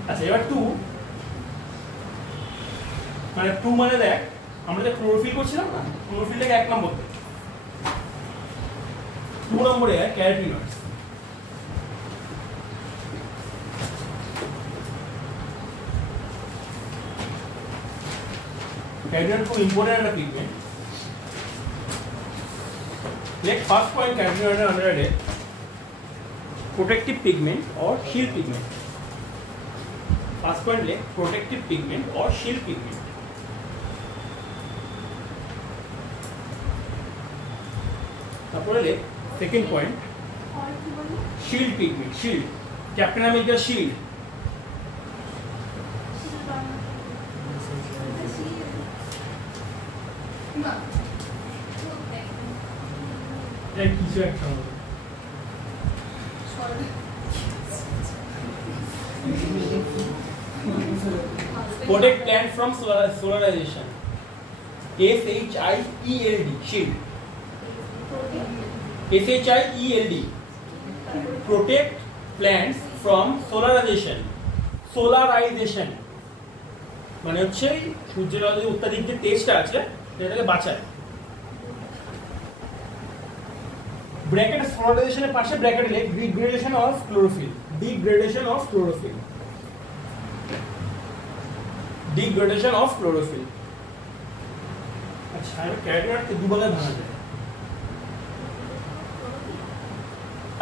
আচ্ছা, এবার 2 মানে 2 মানে দেখ আমরা যে ক্লোরোফিল করছিলাম না, ক্লোরোফিলটাকে 1 নম্বর দে, 2 নম্বরে ক্যারোটিনয়েডস। ক্যারোটিনয়েড খুব ইম্পর্টেন্ট একটা pigment. Like first point, carotenoid are under a protective pigment or shield pigment. First point, like protective pigment or shield pigment. তারপরে like second point, shield pigment. Shield. Captain America shield. কিছু একটা protect plant from solarization. SHIELD shield. SHIELD protect plants from solarization. Solarization মানে হচ্ছে সূর্যের আলোর অত্যাধিক যে তেজটা আছে সেটাকে বাঁচায়। ব্র্যাকেট সলারাইজেশনের পাশে ব্র্যাকেট লিখ degradation of chlorophyll. Degradation of chlorophyll. Degradation of chlorophyll. আচ্ছা, আর ক্যারোটিনয়েডকে দুভাগে ভাঙা যায়।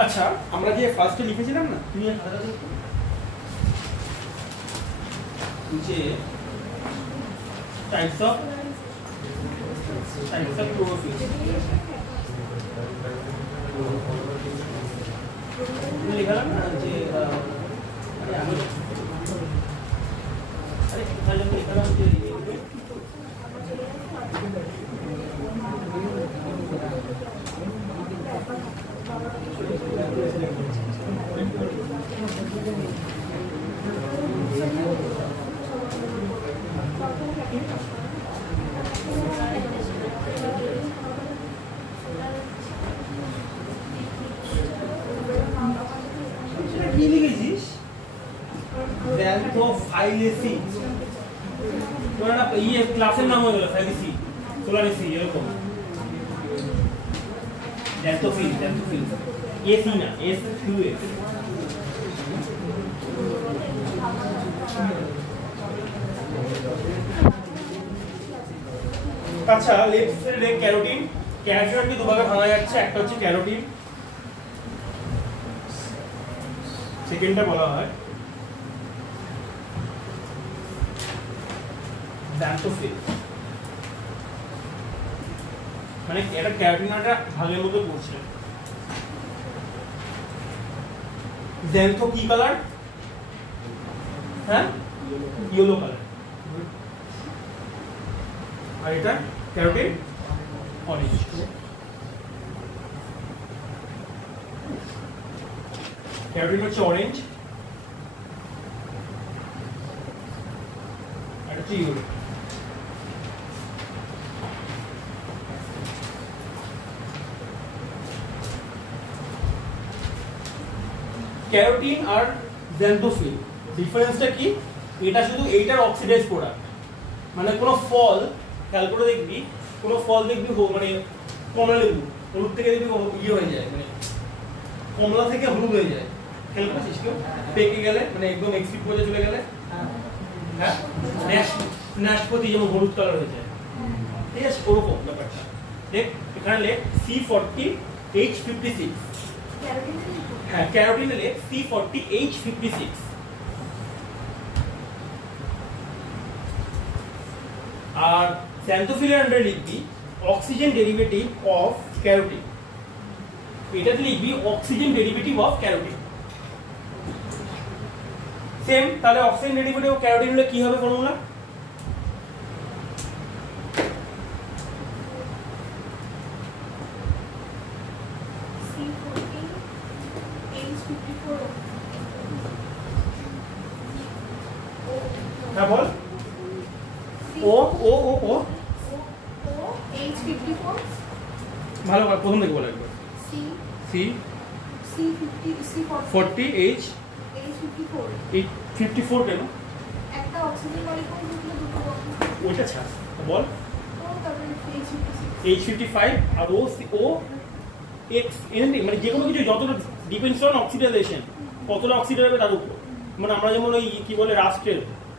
আচ্ছা, আমরা যে ফার্স্টে লিখেছিলাম না, তুমি খাতাটা দেখো যে টাইপস অফ ক্লোরোফিল লিখলাম না যে আমি লিখলাম যে কি লিখেছিস ড্যালথোফাইলেসি তোরা না ক্লাসের নাম হয়ে গেল ফাইলেসি সোলারেসি এরকম ড্যালথোফিল এসি না এস কিউ এস আচ্ছা লেফট সাইডে ক্যারোটিন ক্যারোটিনকে দুভাগে ভাঙা যাচ্ছে একটা হচ্ছে ক্যারোটিন সেকেন্ডটা বলা হয় xanthophyll মানে এটা ক্যারোটিনটা ভাগের মধ্যে পড়ছে xantho কি কালার হ্যাঁ ইয়েলো কালার আর এটা ক্যারোটিন অরেঞ্জ ক্যারোটিন হচ্ছে অরেঞ্জ আর হচ্ছে ইয়েলো ক্যারোটিন আর xanthophyll ডিফারেন্সটা কি এটা শুধু এইটার অক্সিডাইজ প্রোডাক্ট মানে কোনো ফল খেয়াল করে দেখবি কোনো ফল দেখবি মানে কমলা লেবু হলুদ থেকে দেখবি ইয়ে হয়ে যায় মানে কমলা থেকে হলুদ হয়ে যায় খেয়াল করেছিস কেউ পেকে গেলে মানে একদম এক্সিড পর্যায়ে চলে গেলে হ্যাঁ নাশপাতি যেমন হলুদ কালার হয়ে যায় ঠিক আছে ওরকম ব্যাপারটা দেখ এখানে লেখ C40H56 হ্যাঁ ক্যারোটিনে লেখ C40H56 আর xanthophyll এর আন্ডারে লিখবি অক্সিজেন ডেরিভেটিভ অফ ক্যারোটিন এটাতে লিখবি oxygen derivative of carotene same তাহলে অক্সিজেন ডেরিভেটিভ অফ ক্যারোটিন হলে কি হবে ফর্মুলা হ্যাঁ বল ও ও ও ও H54 ভালো করে প্রথম থেকে বল একবার C 40H54 কেন একটা অক্সিজেন মলিকিউল দুটো ওইটা ছাড় বল তারপরে H56 H55 আর ও এক্স এনএনডি মানে যে কোনো কিছু যতটা ডিপেন্ডস অন অক্সিডাইজেশন, কতটা অক্সিডাইজ হবে তার উপর। মানে আমরা যেমন ওই কি বলে রাস্টের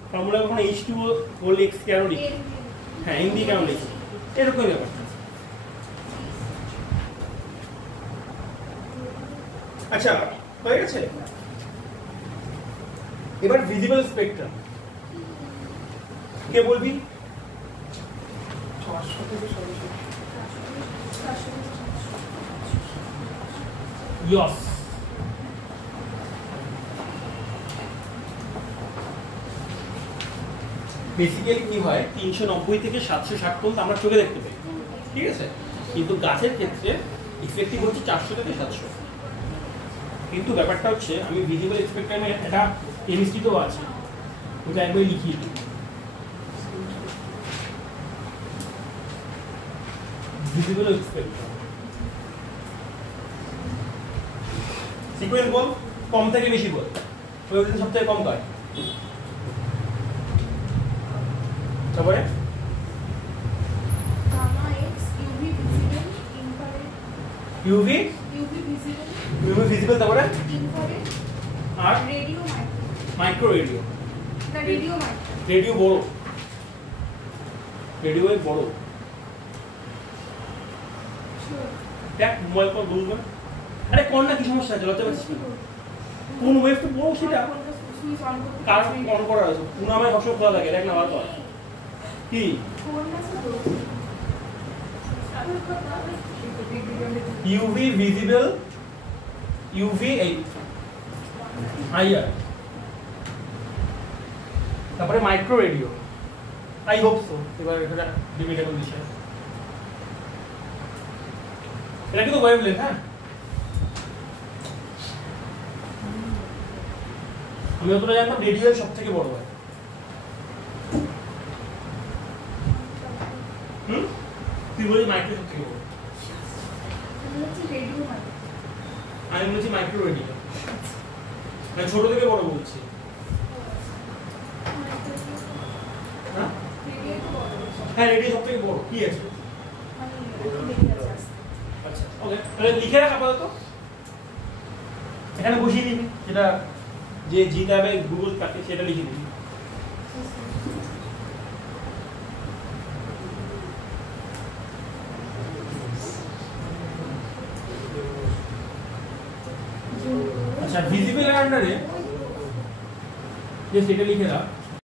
ফর্মুলা কখনো H2O হোল এক্স কেন লিখি, হ্যাঁ এন দিয়ে কেন লিখি, এরকমই ব্যাপার। আচ্ছা হয়ে গেছে। এবার ভিজিবল স্পেকট্রাম কে বলবি? 400 থেকে 700। ইয়স বেসিক্যালি কি হয় 390 থেকে 760 পর্যন্ত আমরা চোখে দেখতে পাই, ঠিক আছে, কিন্তু গাছের ক্ষেত্রে ইফেক্টিভ হচ্ছে 400 থেকে 700। কিন্তু ব্যাপারটা হচ্ছে আমি ভিজিবল স্পেকট্রামে একটা কেমিস্ট্রিতেও আছে, ওটা একবার লিখিয়ে দিই। ভিজিবল স্পেকট্রাম সিকোয়েন্স বল, কম থেকে বেশি বল, ওয়েভলেন্থ সবথেকে কম কার? তারপরে gamma X, UV visible, infrared, UV UV visible, UV visible, তারপরে ইনফ্রারেড, আর রেডিও মাইক্রো, মাইক্রো রেডিও। না রেডিও মাইক্রো, রেডিও বড়, রেডিও এর বড়, দেখ মোবাইল কল বলবো। আরে কোন না কি সমস্যা আছে, লজ্জা পাচ্ছিস না? কোন ওয়েভ তো বড় সেটা সুইচ অন করতে কার অন করা আছে, পুরো আমার সবসময় খোলা থাকে, দেখ না বার কর কি ফোন আছে তো ইউভি ভিজিবল, ইউভি এই আইআর, তারপরে micro radio. I hope so এবার এটা ডিবেটেবল বিষয়। এটা কিন্তু ওয়েভলেন্থ, হ্যাঁ আমি যতটা জানতাম রেডিও সব থেকে বড় হয়। তুই বলি মাইক্রো সব থেকে বড়, রেডিও মাইক্রো, আমি বলছি মাইক্রো রেডিও, মানে ছোট থেকে বড় বলছি। হ্যাঁ রেডিও তো বড়, হ্যাঁ রেডিও সব থেকে বড়, কি আছে? মানে একটু বেশি আছে। আচ্ছা ওকে, তাহলে লিখে রাখ আপাতত, এখানে বসিয়ে দিবি, যেটা যে জিতাবে গুগল তাকে সেটা লিখে দিবি। আচ্ছা ভিজিবল এর আন্ডারে যে সেটা লিখে রাখ,